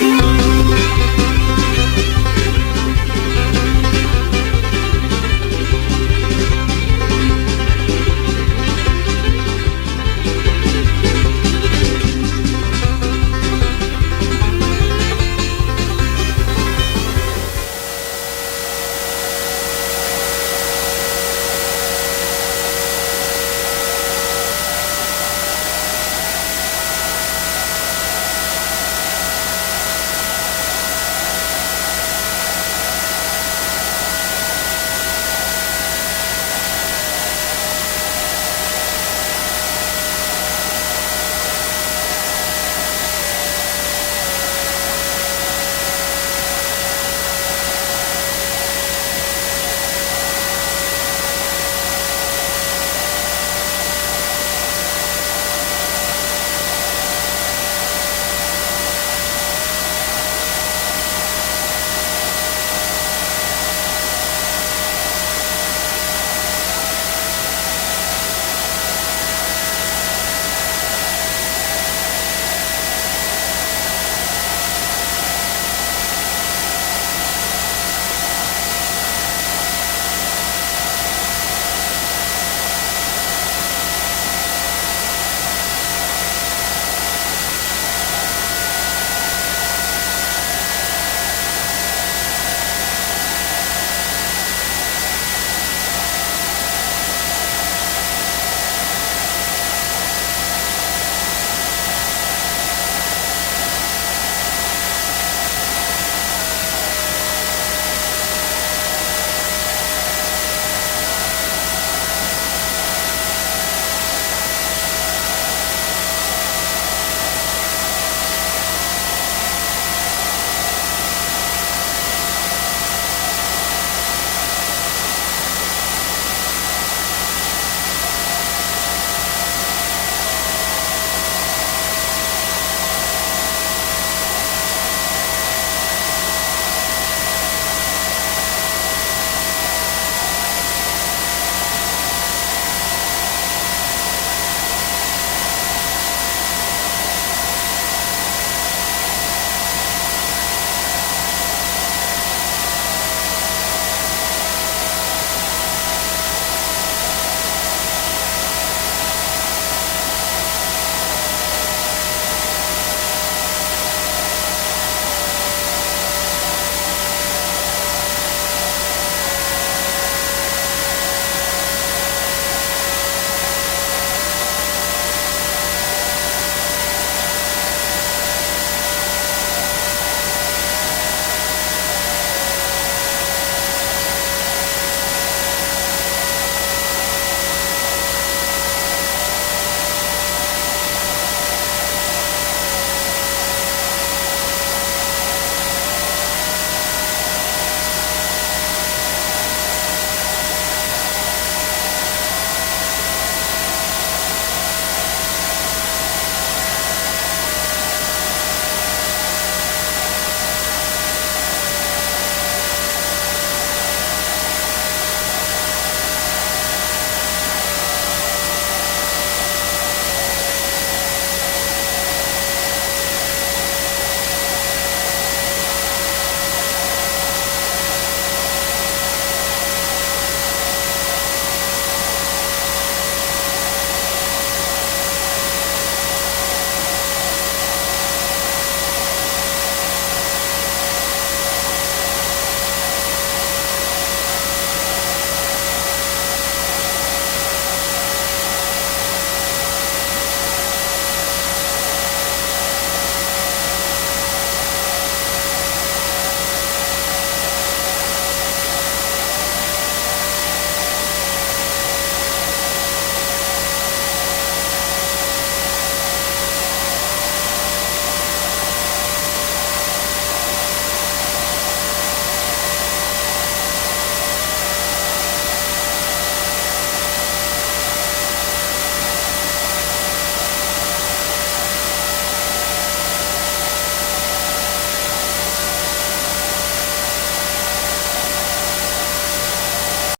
Thank you.